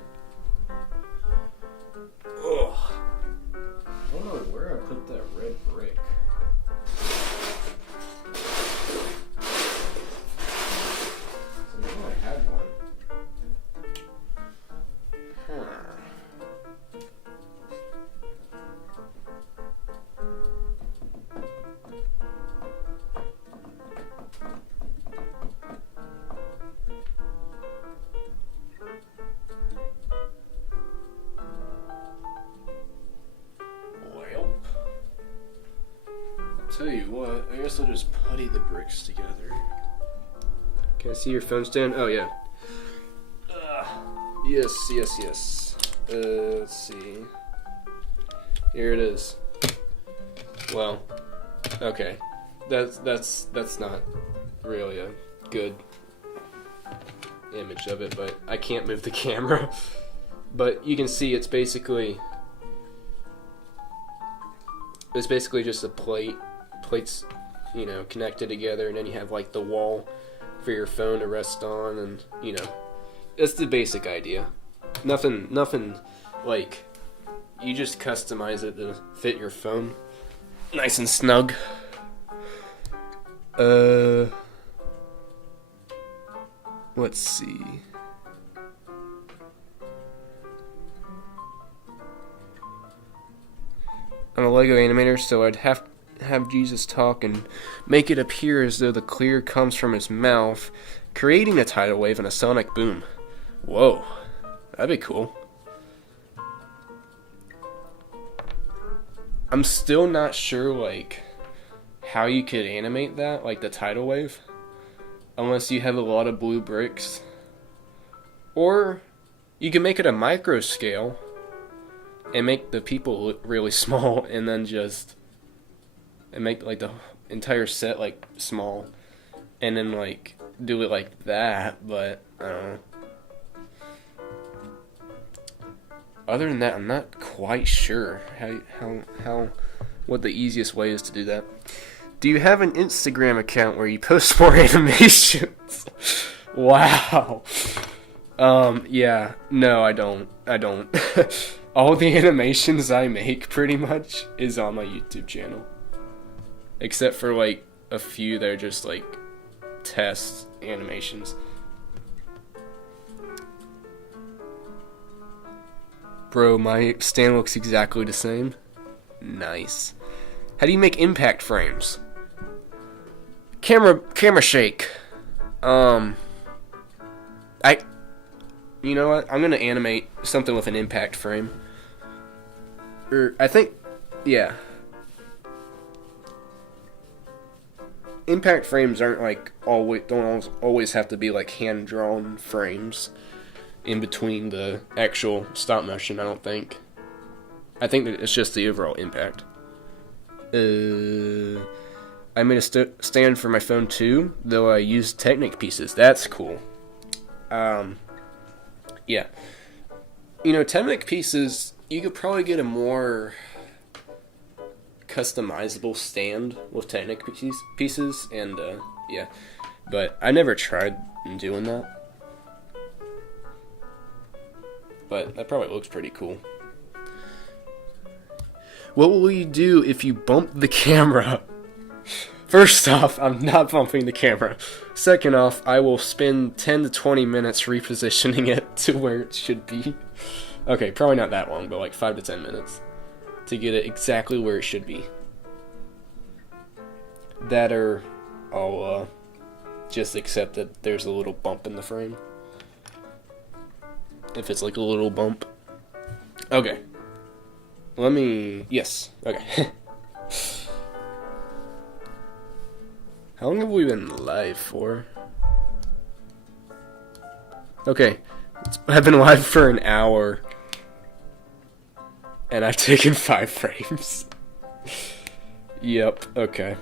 also just putty the bricks together. Can I see your phone stand? Oh, yeah. Yes. Let's see. Here it is. Well, okay. That's not really a good image of it, but I can't move the camera. But you can see it's basically just a plates, connected together, and then you have like the wall for your phone to rest on, and that's the basic idea. Nothing like, you just customize it to fit your phone nice and snug. Let's see. I'm a Lego animator, so I'd have Jesus talk and make it appear as though the clear comes from his mouth, creating a tidal wave and a sonic boom. Whoa, that'd be cool. I'm still not sure, like, how you could animate that, like the tidal wave, unless you have a lot of blue bricks. Or you can make it a micro scale and make the people look really small, and then make like the entire set like small, and then like do it like that. But I don't know. Other than that, I'm not quite sure how what the easiest way is to do that. Do you have an Instagram account where you post more animations? Wow. Yeah. No, I don't. All the animations I make pretty much is on my YouTube channel. Except for like a few that are just like test animations. Bro, my stand looks exactly the same. Nice. How do you make impact frames? Camera shake. You know what? I'm gonna animate something with an impact frame. I think, yeah. Impact frames aren't like don't always have to be like hand drawn frames in between the actual stop motion. I don't think. I think that it's just the overall impact. I made a stand for my phone too, though I used Technic pieces. That's cool. Yeah. Technic pieces, you could probably get a more customizable stand with Technic pieces, and yeah. But I never tried doing that. But that probably looks pretty cool. What will you do if you bump the camera? First off, I'm not bumping the camera. Second off, I will spend 10 to 20 minutes repositioning it to where it should be. Okay, probably not that long, but like 5 to 10 minutes to get it exactly where it should be. That, or I'll just accept that there's a little bump in the frame. If it's like a little bump. Okay. Yes. Okay. How long have we been live for? Okay. I've been live for an hour. And I've taken 5 frames. Yep, okay.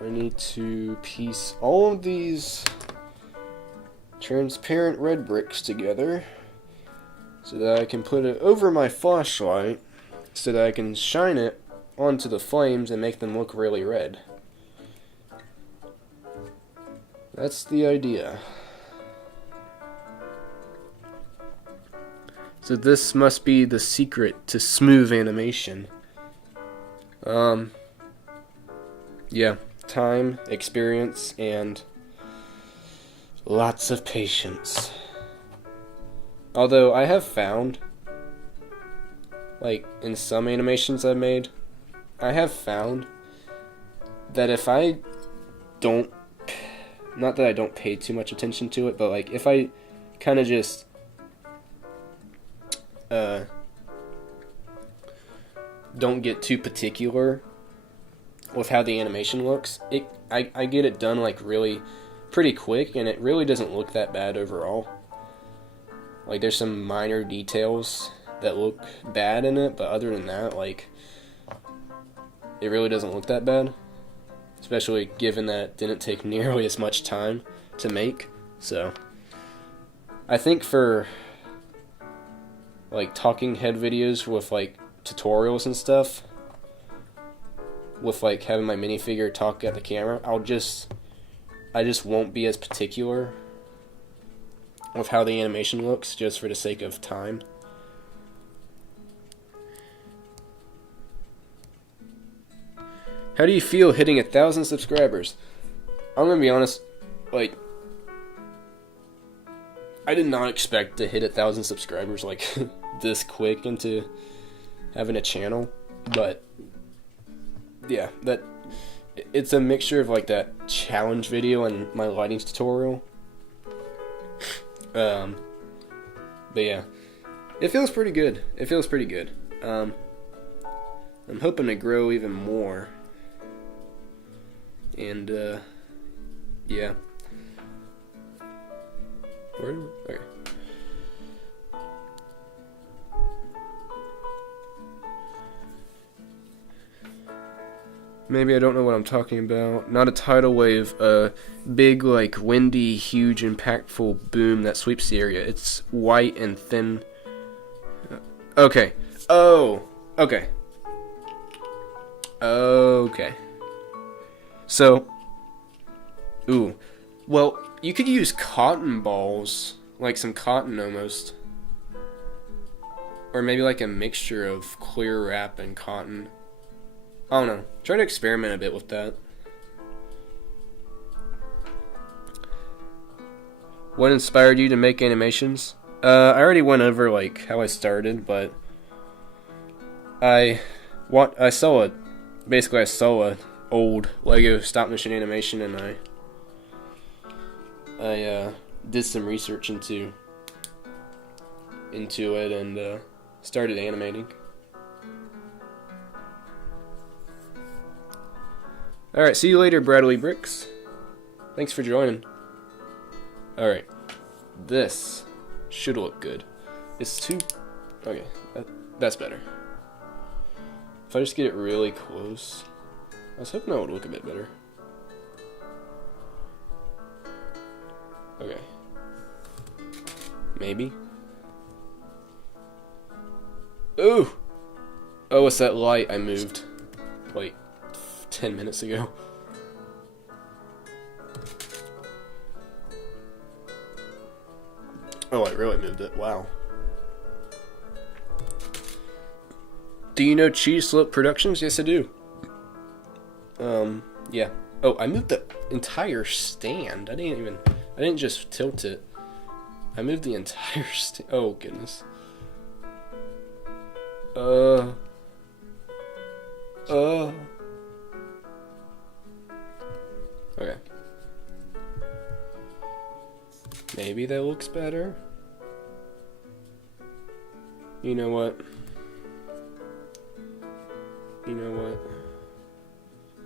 I need to piece all of these transparent red bricks together so that I can put it over my flashlight so that I can shine it onto the flames and make them look really red. That's the idea. So this must be the secret to smooth animation. Yeah, time, experience, and lots of patience. Although I have found, like in some animations I've made, I have found that if I don't, not that I don't pay too much attention to it, but like if I kind of just don't get too particular with how the animation looks. I get it done like really pretty quick, and it really doesn't look that bad overall. Like there's some minor details that look bad in it, but other than that, like it really doesn't look that bad. Especially given that it didn't take nearly as much time to make. So I think for like talking head videos with like tutorials and stuff, with like having my minifigure talk at the camera, I just won't be as particular with how the animation looks, just for the sake of time. How do you feel hitting 1,000 subscribers? I'm gonna be honest, like, I did not expect to hit 1,000 subscribers like this quick into having a channel, but yeah, it's a mixture of like that challenge video and my lighting tutorial. But yeah, it feels pretty good. I'm hoping to grow even more. And yeah. Okay. Maybe I don't know what I'm talking about. Not a tidal wave, a big, like, windy, huge, impactful boom that sweeps the area. It's white and thin. Okay. Oh. Okay. Okay. So. Ooh. Well, you could use cotton balls. Like some cotton almost. Or maybe like a mixture of clear wrap and cotton. I don't know. Try to experiment a bit with that. What inspired you to make animations? I already went over like how I started, but I saw a old Lego stop motion animation, and I did some research into it and started animating. Alright, see you later, Bradley Bricks. Thanks for joining. Alright. This should look good. It's too... Okay, that's better. If I just get it really close... I was hoping that would look a bit better. Okay. Maybe. Ooh! Oh, it's that light I moved. Like... 10 minutes ago. Oh, I really moved it. Wow. Do you know Cheese Slope Productions? Yes, I do. Yeah. Oh, I moved the entire stand. I didn't just tilt it. I moved the entire stand. Oh, goodness. Okay. Maybe that looks better. You know what?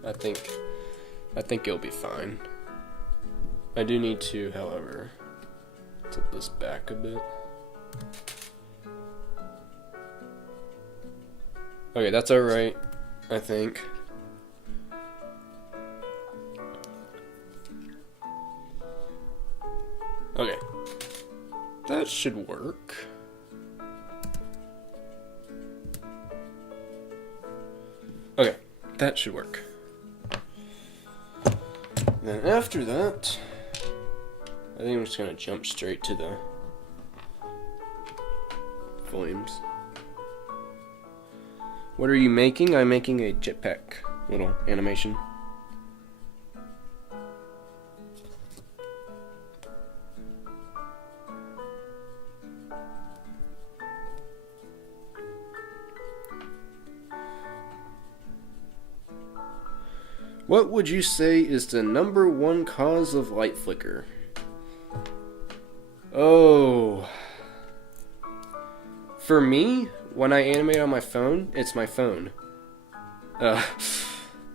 I think it'll be fine. I do need to, however, tilt this back a bit. Okay, that's alright, I think. Okay. That should work. Okay, that should work. Then after that, I think I'm just gonna jump straight to the volumes. What are you making? I'm making a jetpack little animation. What would you say is the #1 cause of light flicker? For me, when I animate on my phone, it's my phone.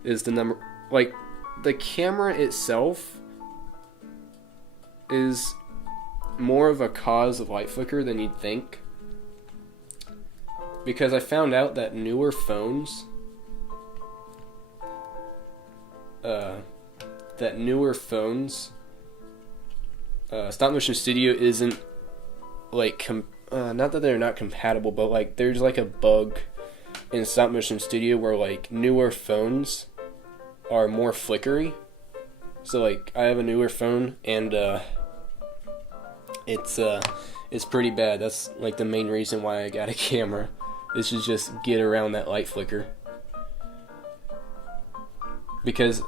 Is the number, like, the camera itself is more of a cause of light flicker than you'd think. Because I found out that newer phones, Stop Motion Studio isn't, like, not that they're not compatible, but, like, there's, like, a bug in Stop Motion Studio where, like, newer phones are more flickery. So, like, I have a newer phone, and, it's pretty bad. That's, like, the main reason why I got a camera, is to just get around that light flicker. Because,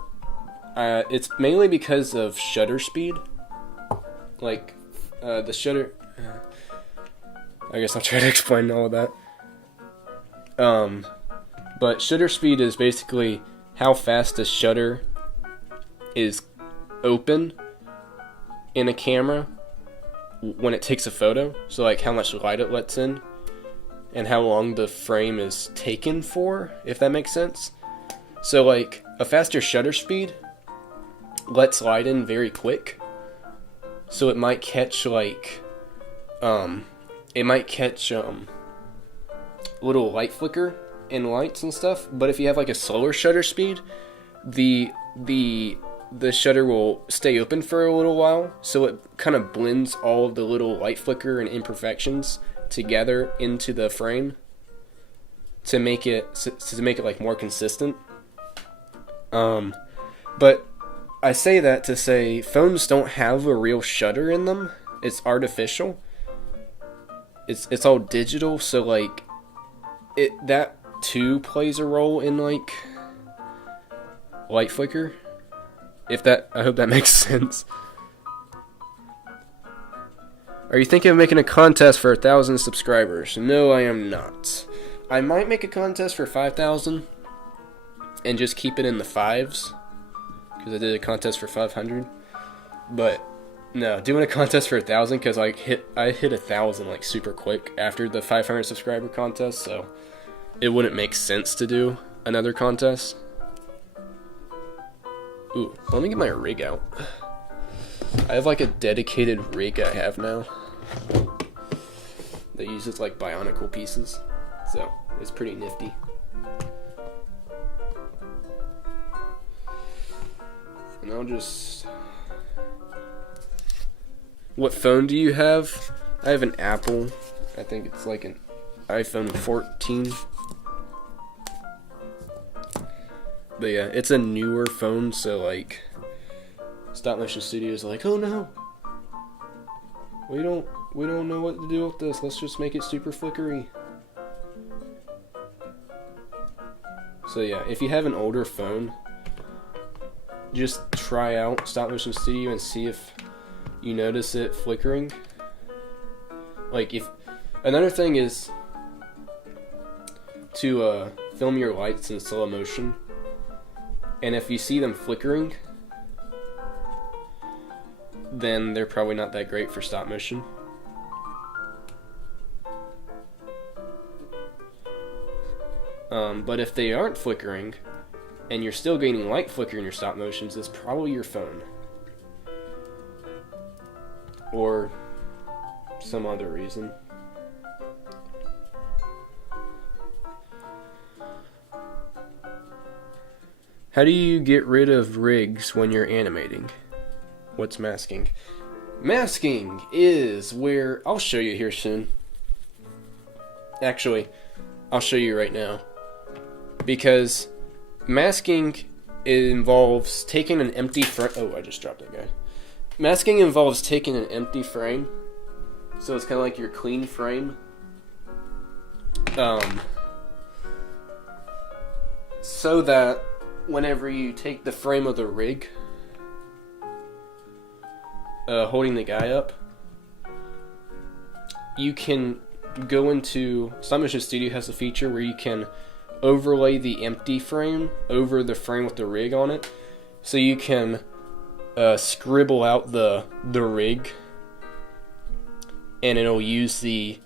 it's mainly because of shutter speed. Like, the shutter... I guess I'll try to explain all of that. But shutter speed is basically how fast the shutter is open in a camera when it takes a photo. So, like, how much light it lets in and how long the frame is taken for, if that makes sense. So, like, a faster shutter speed lets light in very quick. So it might catch, like, little light flicker in lights and stuff. But if you have, like, a slower shutter speed, the shutter will stay open for a little while, so it kind of blends all of the little light flicker and imperfections together into the frame to make it like more consistent. But I say that to say phones don't have a real shutter in them. It's artificial. It's all digital, so, like, that too plays a role in, like, light flicker. I hope that makes sense. Are you thinking of making a contest for 1,000 subscribers? No, I am not. I might make a contest for 5,000 and just keep it in the fives, because I did a contest for 500. But no, doing a contest for 1,000, because I hit 1,000 like super quick after the 500 subscriber contest, so it wouldn't make sense to do another contest. Ooh, let me get my rig out. I have, like, a dedicated rig I have now that uses, like, Bionicle pieces, so it's pretty nifty. And I'll just... What phone do you have? I have an Apple. I think it's like an iPhone 14. But yeah, it's a newer phone, so, like, Stop Motion Studio is like, oh no, we don't know what to do with this. Let's just make it super flickery. So yeah, if you have an older phone, just try out Stop Motion Studio and see if you notice it flickering. Like, if another thing is to film your lights in slow motion, and if you see them flickering, then they're probably not that great for stop motion. But if they aren't flickering, and you're still getting light flicker in your stop motions, it's probably your phone. Or some other reason. How do you get rid of rigs when you're animating? What's masking? Masking is where... I'll show you here soon. Actually, I'll show you right now. Because masking involves taking an empty frame... Oh, I just dropped that guy. Masking involves taking an empty frame. So it's kind of like your clean frame. So that whenever you take the frame of the rig, holding the guy up, you can go into... Stop Motion Studio has a feature where you can overlay the empty frame over the frame with the rig on it. So you can scribble out the rig, and it'll use the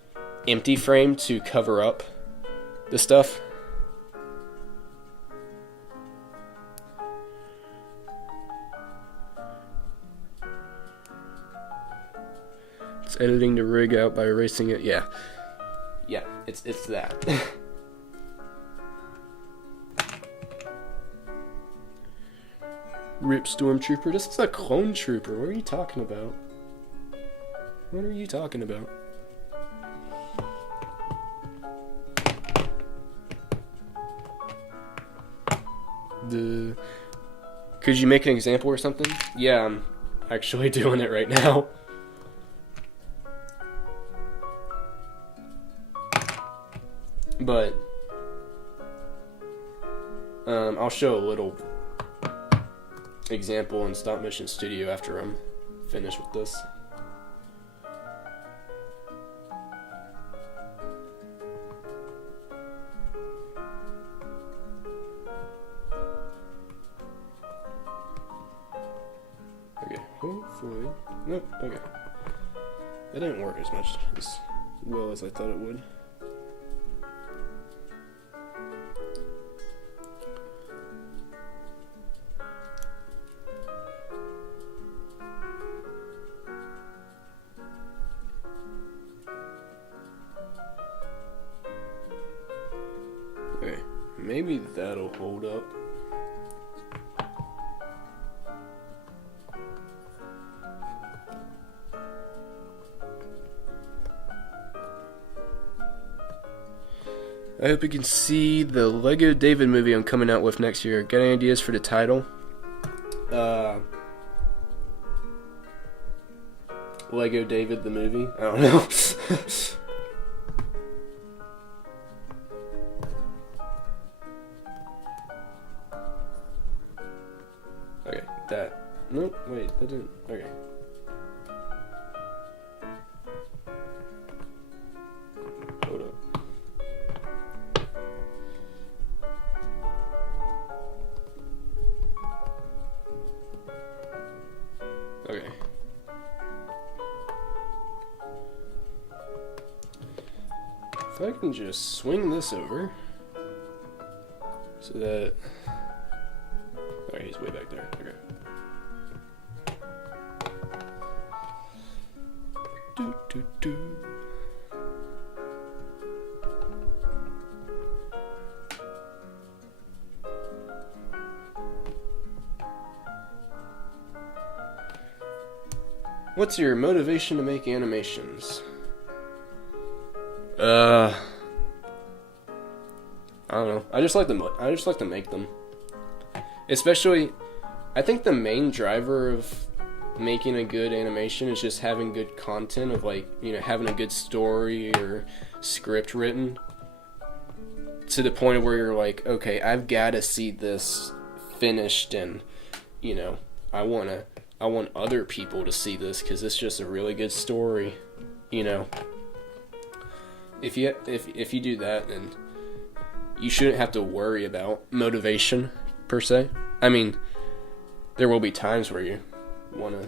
empty frame to cover up the stuff. It's editing the rig out by erasing it. Yeah. Yeah, it's that. Rip Stormtrooper. This is a clone trooper. What are you talking about? What are you talking about? Could you make an example or something? Yeah, I'm actually doing it right now. But I'll show a little example in Stop Motion Studio after I'm finished with this. Okay, hopefully. Nope, okay. That didn't work as much as well as I thought it would. Okay, maybe that'll hold up. I hope you can see the Lego David movie I'm coming out with next year. Got any ideas for the title? Lego David the movie? I don't know. Okay, that. Nope, wait, that didn't. Okay. Hold up. Okay. If I can just swing this over so that. Alright, he's way back there. Okay. Do, do, do. What's your motivation to make animations? I don't know. I just like to make them. Especially, I think the main driver of making a good animation is just having good content of, like, you know, having a good story or script written to the point where you're like, okay, I've got to see this finished, and, you know, I want other people to see this because it's just a really good story, you know. If you do that, then you shouldn't have to worry about motivation per se. I mean, there will be times where you wanna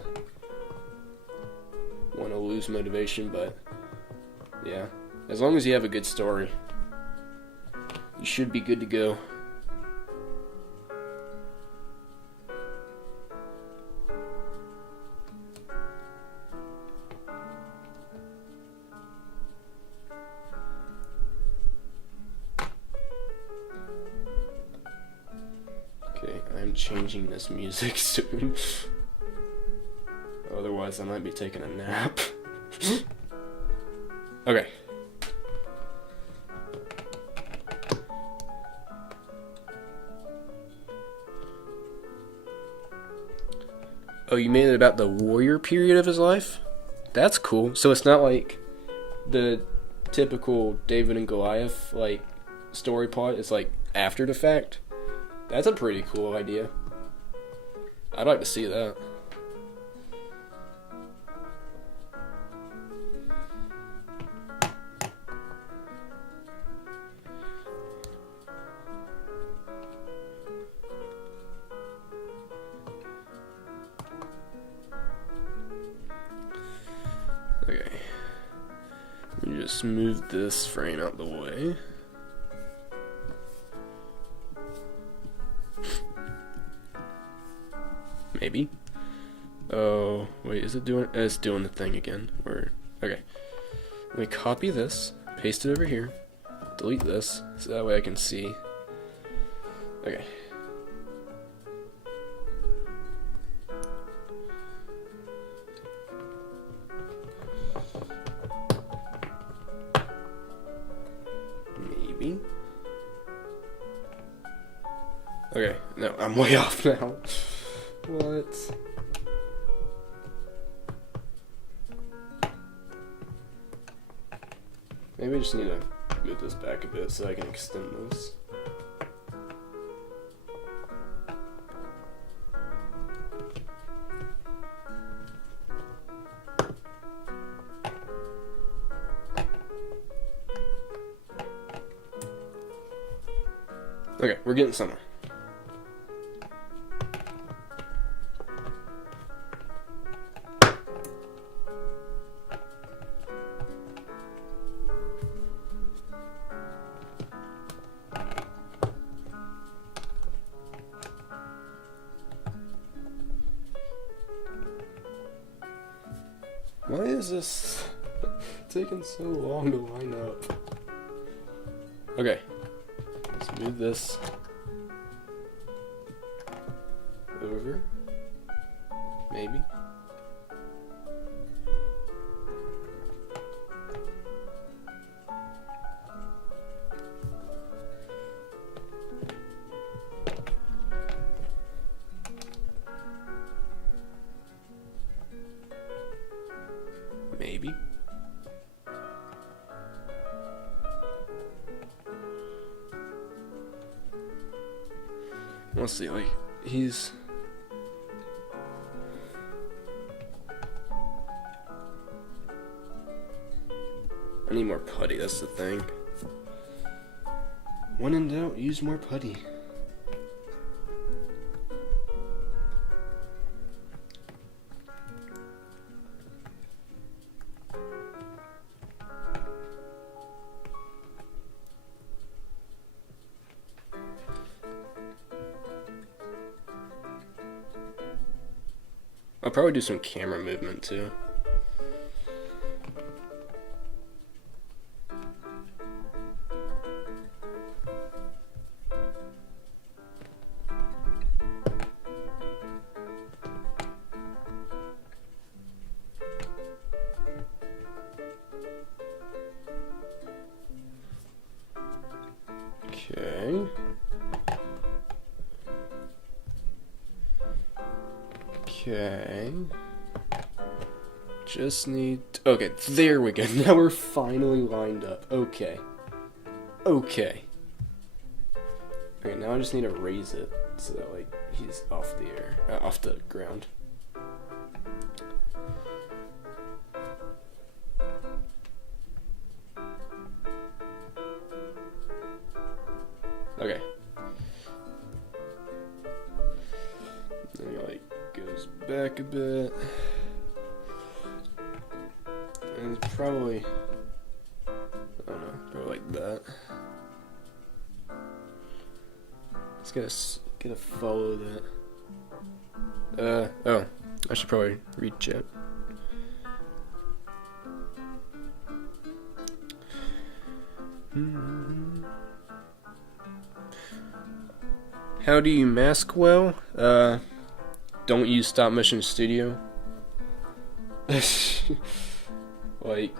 lose motivation, but yeah, as long as you have a good story, you should be good to go. Okay, I'm changing this music soon. Otherwise, I might be taking a nap. Okay. Oh, you made it about the warrior period of his life? That's cool. So it's not like the typical David and Goliath, like, story plot. It's like after the fact. That's a pretty cool idea. I'd like to see that. Okay. Let me just Let's move this frame out the way. Maybe. Oh, wait, is it doing? It's doing the thing again. Okay. Let me copy this, paste it over here, delete this, so that way I can see. Okay. Maybe. Okay, no, I'm way off now. What? Maybe I just need to move this back a bit so I can extend this. Okay, we're getting somewhere. Why is this taking so long to line up? Okay, let's move this over, maybe. Maybe. Let's see, like, he's... I need more putty, that's the thing. When in doubt, use more putty. I'll probably do some camera movement too. Okay. Okay. Just need... Okay, there we go. Now we're finally lined up. Okay. Okay. Okay, now I just need to raise it so that, like, he's off the air. Off the ground. Okay. Then he, like, goes back a bit. And it's probably, I don't know, probably like that. Just gotta follow that. Oh, I should probably reach it. How do you mask well? Don't use stop motion studio. Like,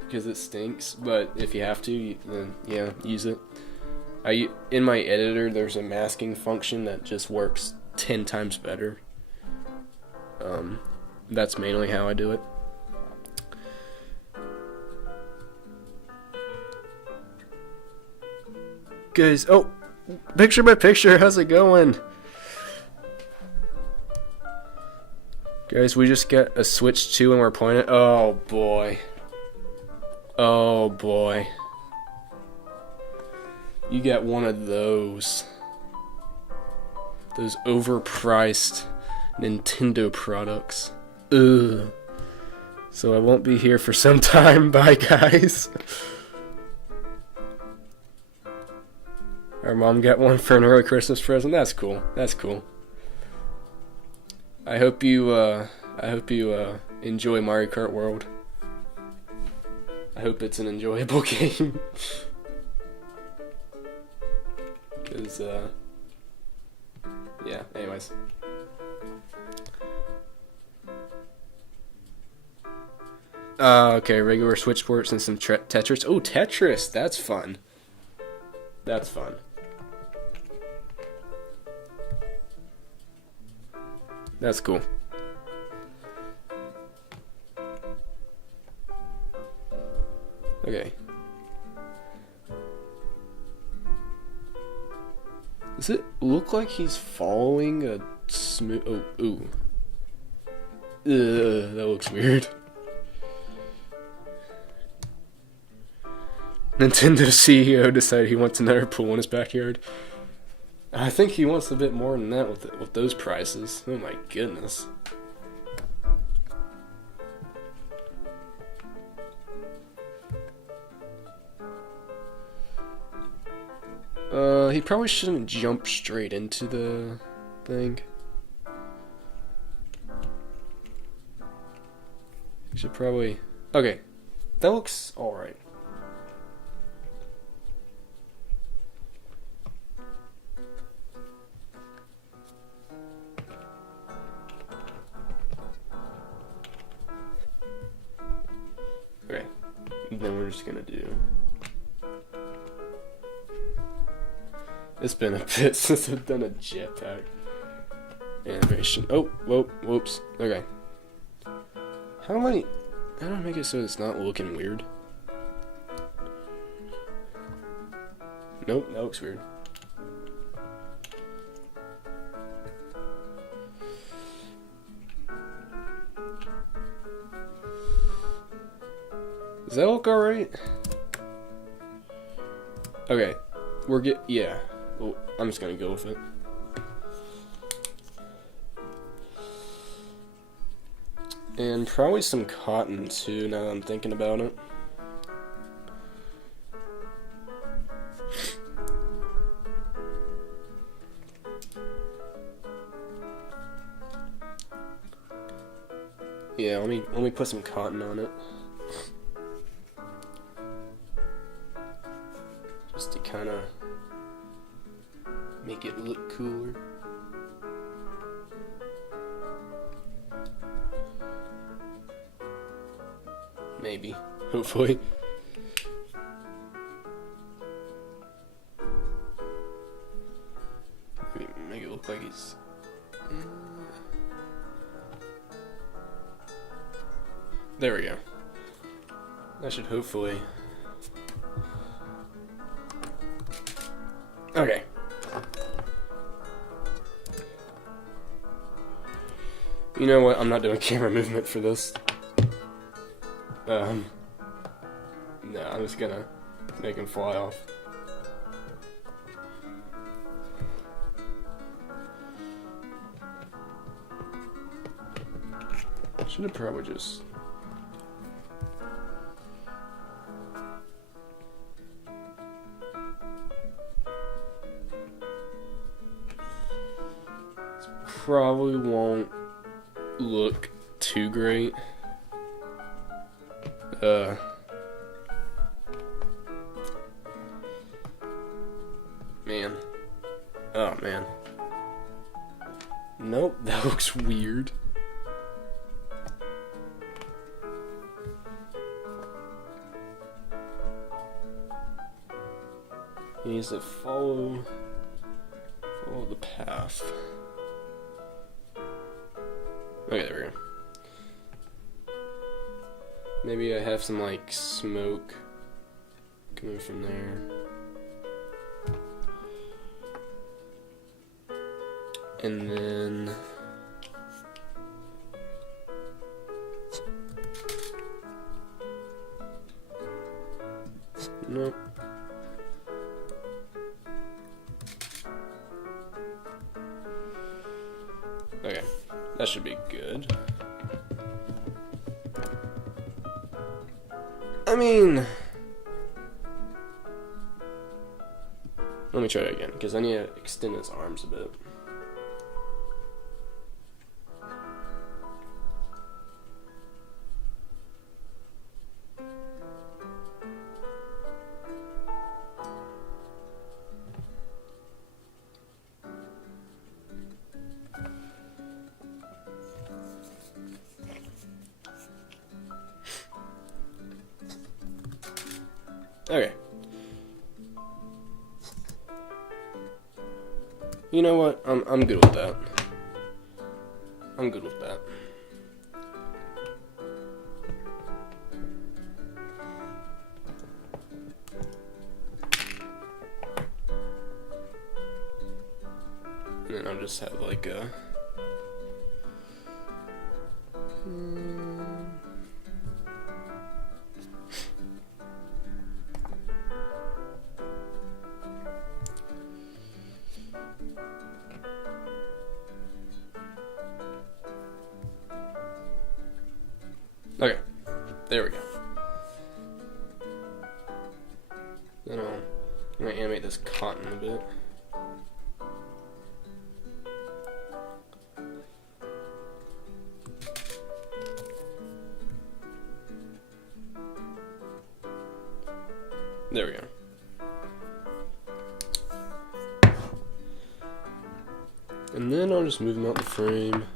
because it stinks, but if you have to, then yeah, use it. In my editor, there's a masking function that just works 10 times better. That's mainly how I do it. Guys, oh, picture by picture, how's it going? Guys, we just got a Switch 2 and we're playing it. Oh boy. Oh boy. You got one of those. Those overpriced Nintendo products. Ugh. So I won't be here for some time. Bye, guys. Our mom got one for an early Christmas present. That's cool. That's cool. I hope you enjoy Mario Kart World. I hope it's an enjoyable game. Cause yeah. Anyways. Okay, regular Switch Sports and some Tetris. Oh, Tetris! That's fun. That's fun. That's cool. Okay. Does it look like he's following a smooth... Oh, ooh. Ugh, that looks weird. Nintendo CEO decided he wants another pool in his backyard. I think he wants a bit more than that with those prices. Oh my goodness. He probably shouldn't jump straight into the thing. He should probably... Okay. That looks alright. Okay. Then we're just gonna do... It's been a bit since I've done a jetpack animation. Oh, whoops. Okay. How do I make it so it's not looking weird? Nope, that looks weird. Does that look alright? Okay. Yeah. Well, I'm just gonna go with it. And probably some cotton too, now that I'm thinking about it. Yeah, let me put some cotton on it. Just to kinda make it look cooler. Maybe. Hopefully. Make it look like he's... There we go. That should hopefully... Okay. You know what? I'm not doing camera movement for this. No, I'm just gonna make him fly off. Should have probably just... Probably won't look too great. Man. Oh, man. Nope, that looks weird. He needs to follow the path. Okay, there we go. Maybe I have some, like, smoke coming from there. And then... Nope. Okay, that should be good. I mean, let me try that again, because I need to extend his arms a bit. Okay. You know what? I'm good with that. I'm good with that. And then I'll just have like a okay, there we go. Then I'm gonna animate this cotton a bit. There we go. And then I'll just move him out the frame.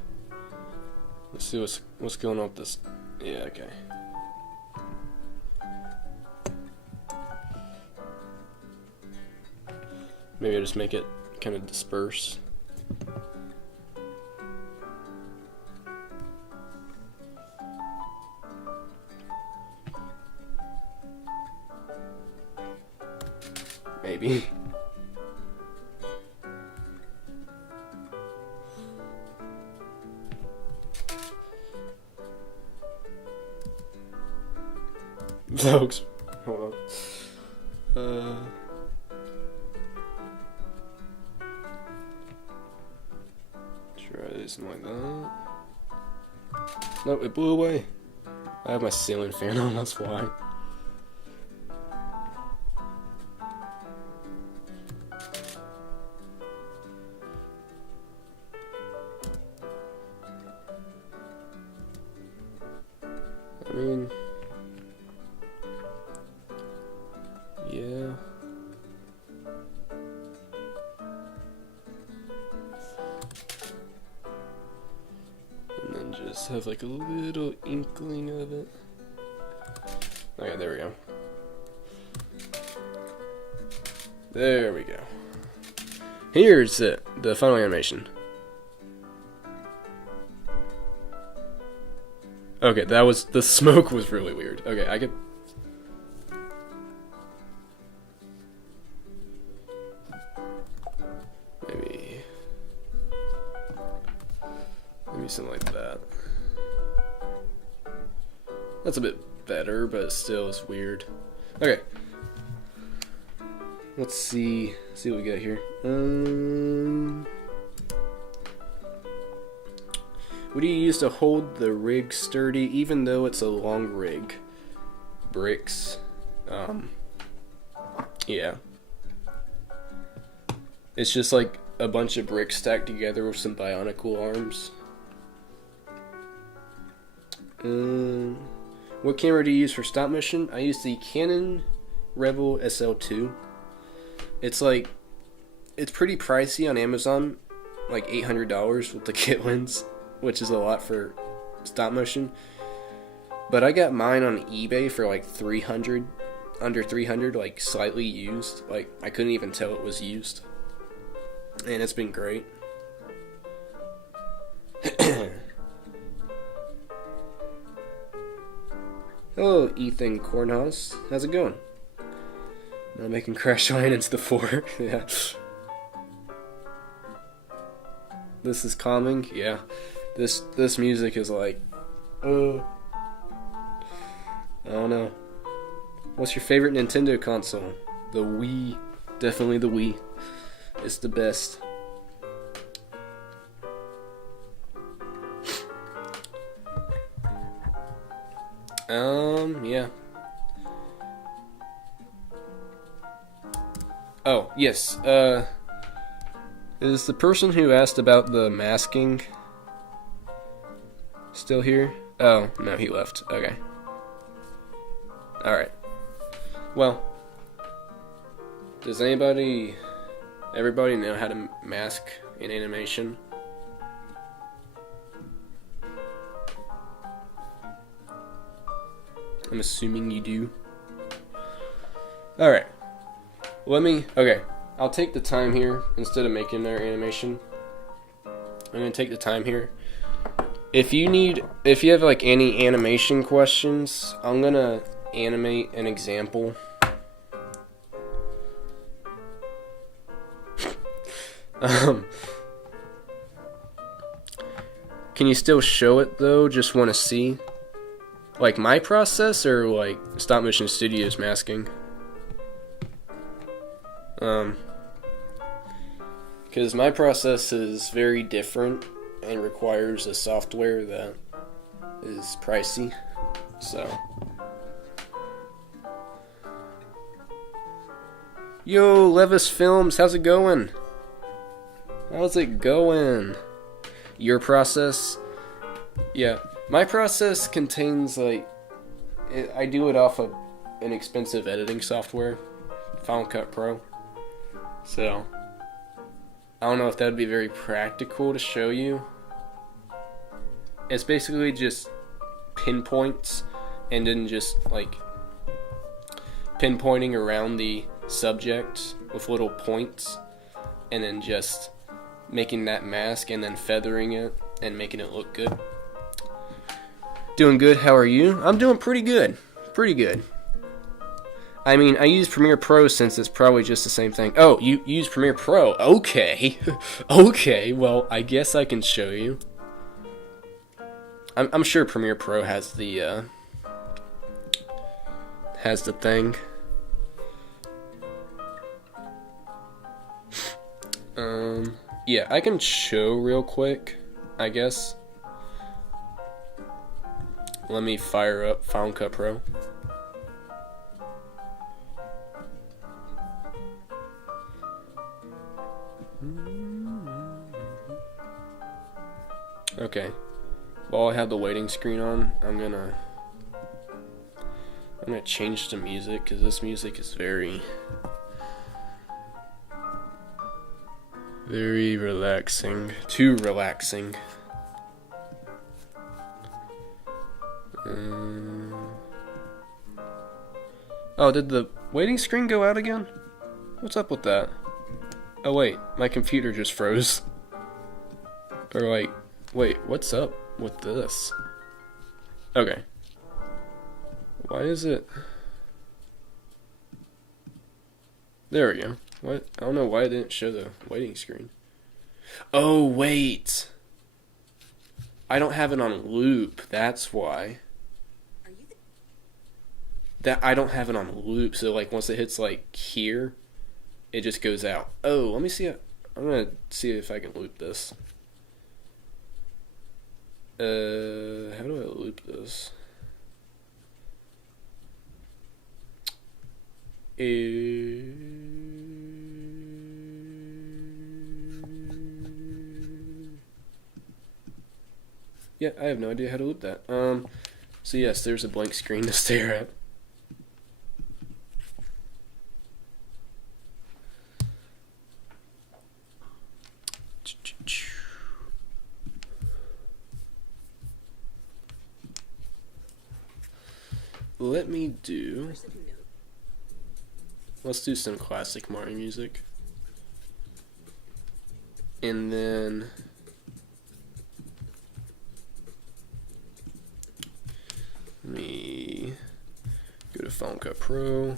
Let's see what's going on with this. Yeah, okay. Maybe I just make it kind of disperse. Maybe. Folks, hold on. Try something like that. Nope, it blew away. I have my ceiling fan on, that's why. I mean, yeah. And then just have like a little inkling of it. Okay, there we go. There we go. Here's it, the final animation. Okay, the smoke was really weird. Okay, I could... Maybe something like that. That's a bit better, but still is weird. Okay. Let's see what we got here. What do you use to hold the rig sturdy even though it's a long rig? Bricks. Yeah. It's just like a bunch of bricks stacked together with some bionicle arms. What camera do you use for stop motion? I use the Canon Rebel SL2. It's pretty pricey on Amazon, like $800 with the kit lens, which is a lot for stop motion. But I got mine on eBay for like $300, under $300, like slightly used. Like I couldn't even tell it was used, and it's been great. Hello, Ethan Cornhouse. How's it going? Not making Crash Land into the 4. Yeah. This is calming. Yeah. This music is like, I don't know. What's your favorite Nintendo console? The Wii. Definitely the Wii. It's the best. Yeah. Oh, yes. Is the person who asked about the masking still here? Oh, no, he left. Okay. Alright. Well, does everybody know how to mask in animation? I'm assuming you do. Alright. Okay. I'll take the time here instead of making their animation. I'm gonna take the time here. If you have like any animation questions, I'm gonna animate an example. Can you still show it though? Just want to see, like my process or like Stop Motion Studios masking. Because my process is very different and requires a software that is pricey. So, yo, Levis Films, how's it going? How's it going? Your process? Yeah, my process contains like I do it off of an expensive editing software, Final Cut Pro. So, I don't know if that would be very practical to show you. It's basically just pinpoints and then just like pinpointing around the subject with little points and then just making that mask and then feathering it and making it look good. Doing good, how are you? I'm doing pretty good. Pretty good. I mean, I use Premiere Pro since it's probably just the same thing. Oh, you use Premiere Pro. Okay. Okay, well, I guess I can show you. I'm sure Premiere Pro has the thing. Yeah, I can show real quick, I guess. Let me fire up Final Cut Pro. Okay. While I have the waiting screen on, I'm gonna change the music because this music is very relaxing. Too relaxing. Oh, did the waiting screen go out again? What's up with that? Oh wait, my computer just froze. Or like, wait, what's up with this? Okay. Why is it? There we go. What? I don't know why it didn't show the waiting screen. Oh, wait. I don't have it on loop. That's why. Are you the That I don't have it on loop. So like once it hits like here, it just goes out. Oh, let me see it. I'm gonna see if I can loop this. How do I loop this? Yeah, I have no idea how to loop that. So yes, there's a blank screen to stare at. Let me do. person who knows? Let's do some classic Mario music. And then let me go to Final Cut Pro.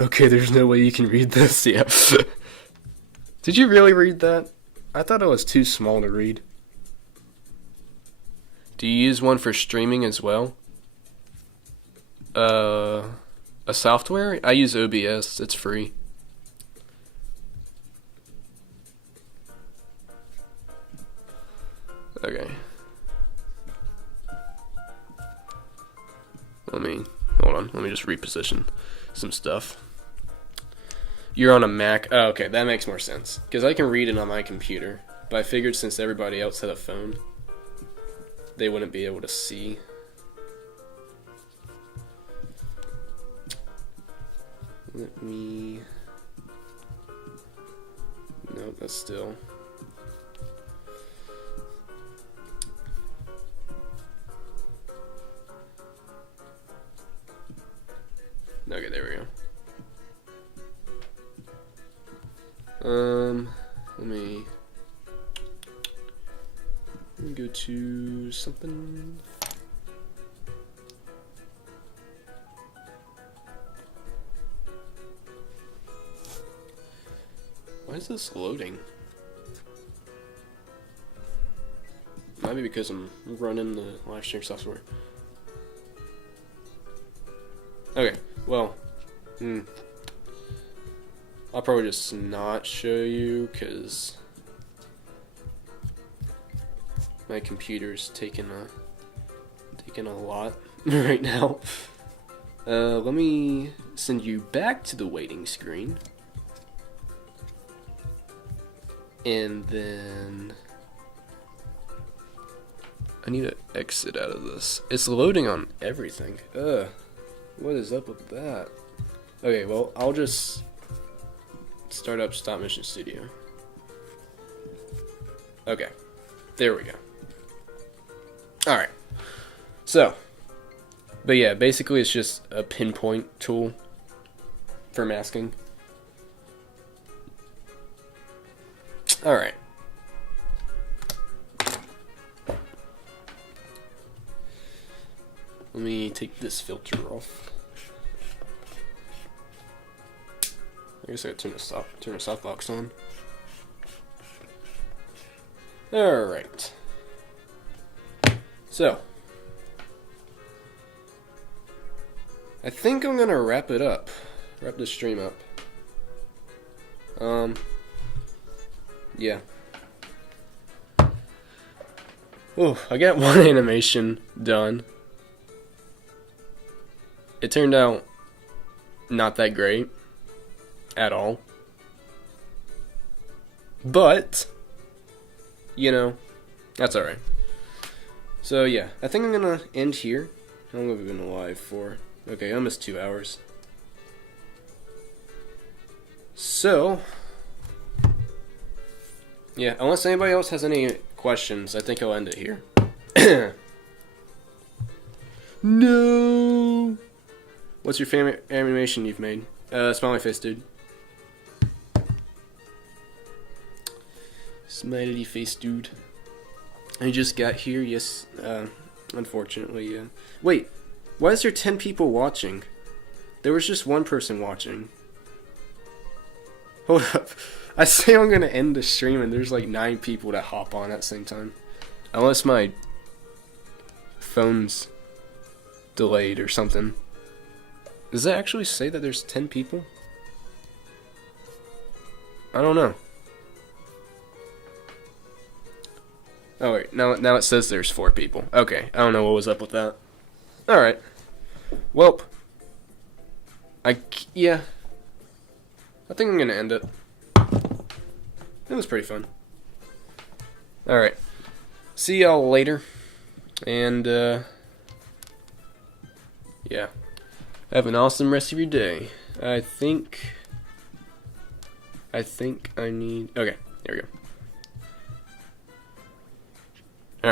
Okay, there's no way you can read this. Yeah. Did you really read that? I thought it was too small to read. Do you use one for streaming as well? A software? I use OBS. It's free. Okay. Let me Hold on, let me just reposition some stuff. You're on a Mac. Oh, okay, that makes more sense. Because I can read it on my computer. But I figured since everybody else had a phone, they wouldn't be able to see. Let me... Nope, that's still... Okay, there we go. Let me go to something. Why is this loading? Might be because I'm running the live stream software. Okay, well, I'll probably just not show you because my computer's taking a lot right now. Let me send you back to the waiting screen, and then I need to exit out of this. It's loading on everything. What is up with that? Okay, well, I'll just start up Stop Motion Studio. Okay, there we go. Alright, so, but yeah, basically it's just a pinpoint tool for masking. Alright. Let me take this filter off. I guess I gotta turn the softbox on. Alright. So, I think I'm gonna wrap it up. Wrap the stream up. Yeah. Oh, I got one animation done. It turned out not that great at all. But, you know, that's alright. So yeah, I think I'm gonna end here. How long have we been live for? Okay, almost 2 hours. So, yeah, unless anybody else has any questions, I think I'll end it here. No! What's your favorite animation you've made? Smiley face, dude. Smiley face, dude. I just got here, yes, unfortunately, yeah. Wait, why is there 10 people watching? There was just one person watching. Hold up. I say I'm gonna end the stream and there's like 9 people that hop on at the same time. Unless my phone's delayed or something. Does it actually say that there's 10 people? I don't know. Oh wait, now it says there's 4 people. Okay, I don't know what was up with that. Alright. Welp. Yeah. I think I'm gonna end it. It was pretty fun. Alright. See y'all later. And, yeah. Have an awesome rest of your day. I think I need... Okay, there we go.